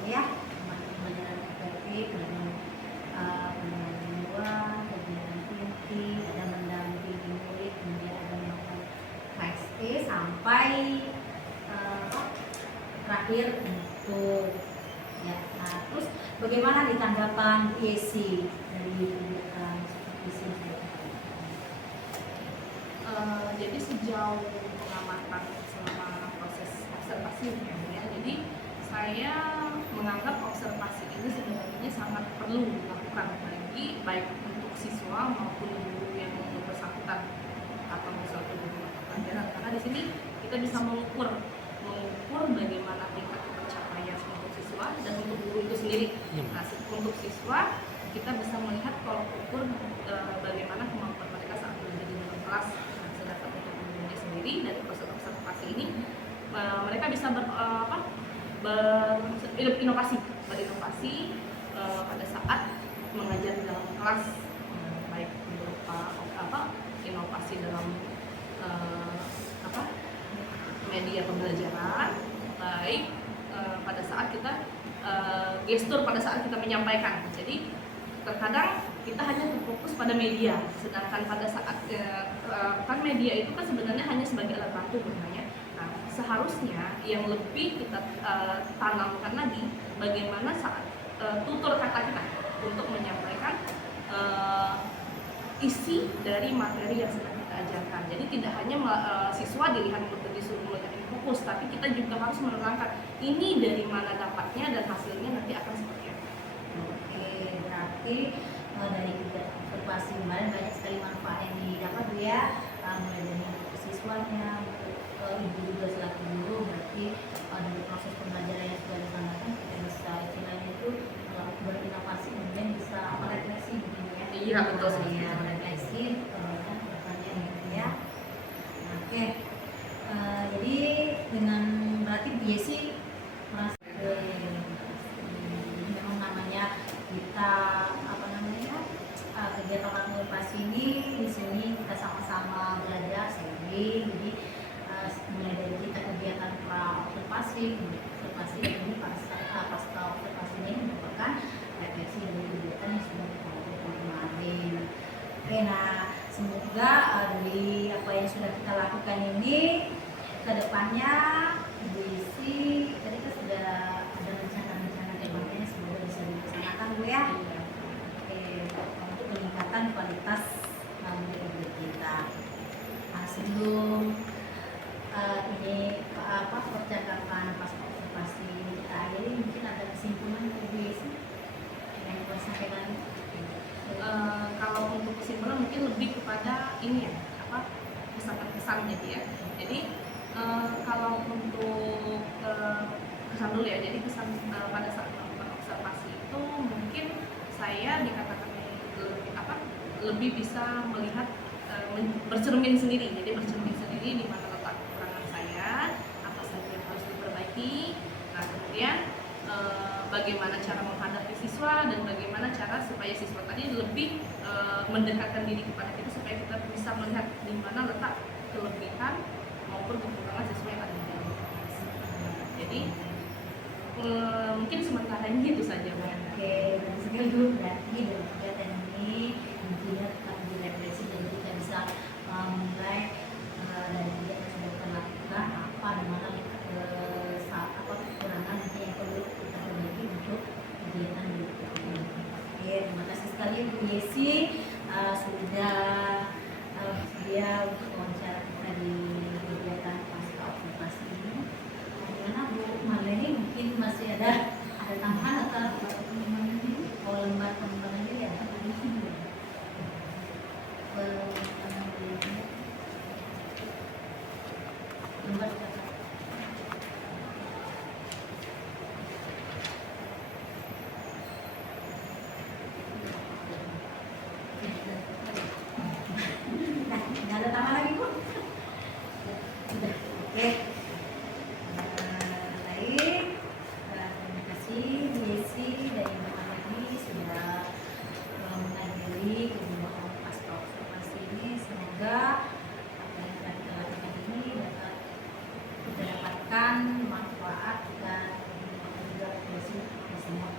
ya, memandu pembelajaran efektif dengan pengembangan jiwa, kegiatan inti, ada mendampingi murid, kemudian ada melakukan KSP sampai terakhir untuk ya. Nah, terus bagaimana di tanggapan PSC dari kegiatan supervisi? Jadi sejauh pengamatan selama proses observasi ya, jadi saya menganggap observasi ini sebenarnya sangat perlu dilakukan bagi baik untuk siswa maupun guru yang bersangkutan atau misalnya guru pelajaran, karena di sini kita bisa mengukur bagaimana tingkat pencapaian untuk siswa dan untuk guru itu sendiri. Nah, untuk siswa kita bisa melihat tolak ukur bagaimana kemampuan mereka saat belajar di dalam kelas. Nah, sedangkan untuk gurunya sendiri dari proses observasi ini mereka bisa berinovasi pada saat mengajar di dalam kelas, baik berupa inovasi dalam media pembelajaran, baik pada saat kita gestur pada saat kita menyampaikan. Jadi terkadang kita hanya terfokus pada media, sedangkan pada saat kan media itu kan sebenarnya hanya sebagai alat bantu sebenarnya. Nah, seharusnya yang lebih kita tanamkan lagi bagaimana saat tutur kata kita untuk menyampaikan isi dari materi yang sedang kita ajarkan. Jadi tidak hanya siswa dilihat untuk disuruh menjadi fokus, tapi kita juga harus menerangkan ini dari mana dapatnya dan hasilnya nanti akan seperti apa. Oke, berarti dari kegiatan observasi kemarin banyak sekali manfaat yang didapat Bu ya. mulai dari siswanya, ibu juga selaku guru, berarti dari proses pembelajaran yang sudah dilaksanakan kita bisa istilahnya itu berinovasi, kemudian bisa merefleksi gitu ya. Iya, betul sih. Ya, merefleksi kedepannya gitu ya. Nah, oke. Jadi dengan berarti Bu Yesi merasa memang namanya kita apa namanya kegiatan partisipasi ini di sini kita sama-sama belajar sharing. Jadi mulai dari kita kegiatan pra observasi, observasi ini pasca observasi ini merupakan refleksi dari kegiatan yang sudah kita lakukan kemarin. Oke, nah semoga dari apa yang sudah kita lakukan ini kedepannya Bu Isi tadi kan sudah ada rencana-rencana kedepannya, semoga bisa dilaksanakan Bu ya. Oke, untuk peningkatan kualitas murid kita. Nah, sebelum ini percakapan pas observasi kita akhiri, mungkin ada kesimpulan dari Bu Isi yang mau sampaikan. Kalau untuk kesimpulan mungkin lebih kepada ini ya, pesan-pesan gitu ya. Jadi kalau untuk kesan dulu ya, jadi kesan pada saat melakukan observasi itu mungkin saya dikatakan lebih bisa melihat bercermin sendiri. Jadi bercermin sendiri di mana letak kekurangan saya, apa saja yang harus diperbaiki. Nah, kemudian bagaimana cara menghadapi siswa dan bagaimana cara supaya siswa tadi lebih mendekatkan diri kepada kita supaya kita bisa melihat di mana letak kelebihan maupun kekurangan siswa yang ada di dalam kelas. Jadi mungkin sementara ini itu saja, Bu. Oke, dari sekali dulu berarti dari kegiatan ini intinya tetap direfleksi dan kita bisa mulai dari kegiatan yang sudah kita lakukan apa di mana kekurangan nanti yang perlu kita perbaiki untuk kegiatan berikutnya. Oke, terima kasih sekali Bu Yesi sudah dia untuk wawancara kita di kegiatan pasca observasi ini. Bagaimana Bu Marleni, mungkin masih ada tambahan atau kalau lembar pengembangan diri ada lembar nah, nggak ada tambah lagi Bu? Sudah, oke. Baik, terima kasih Bu Yesi dari Bapak ini sudah menghadiri kegiatan pasca observasi ini. Semoga apa yang telah kita lakukan ini dapat kita dapatkan manfaat dan juga Bu Yesi semua.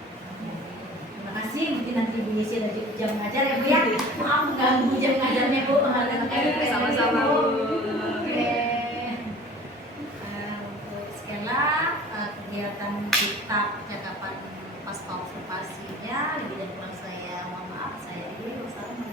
Terima kasih. Mungkin nanti Bu Yesi ada jam ngajar ya Bu ya. Maaf mengganggu jam ngajarnya Bu. Sama-sama, Bu. Oke. Untuk sekianlah kegiatan kita percakapan pasca observasinya. Lebih dari kurang saya mohon maaf. Saya Edi. Wassalamualaikum.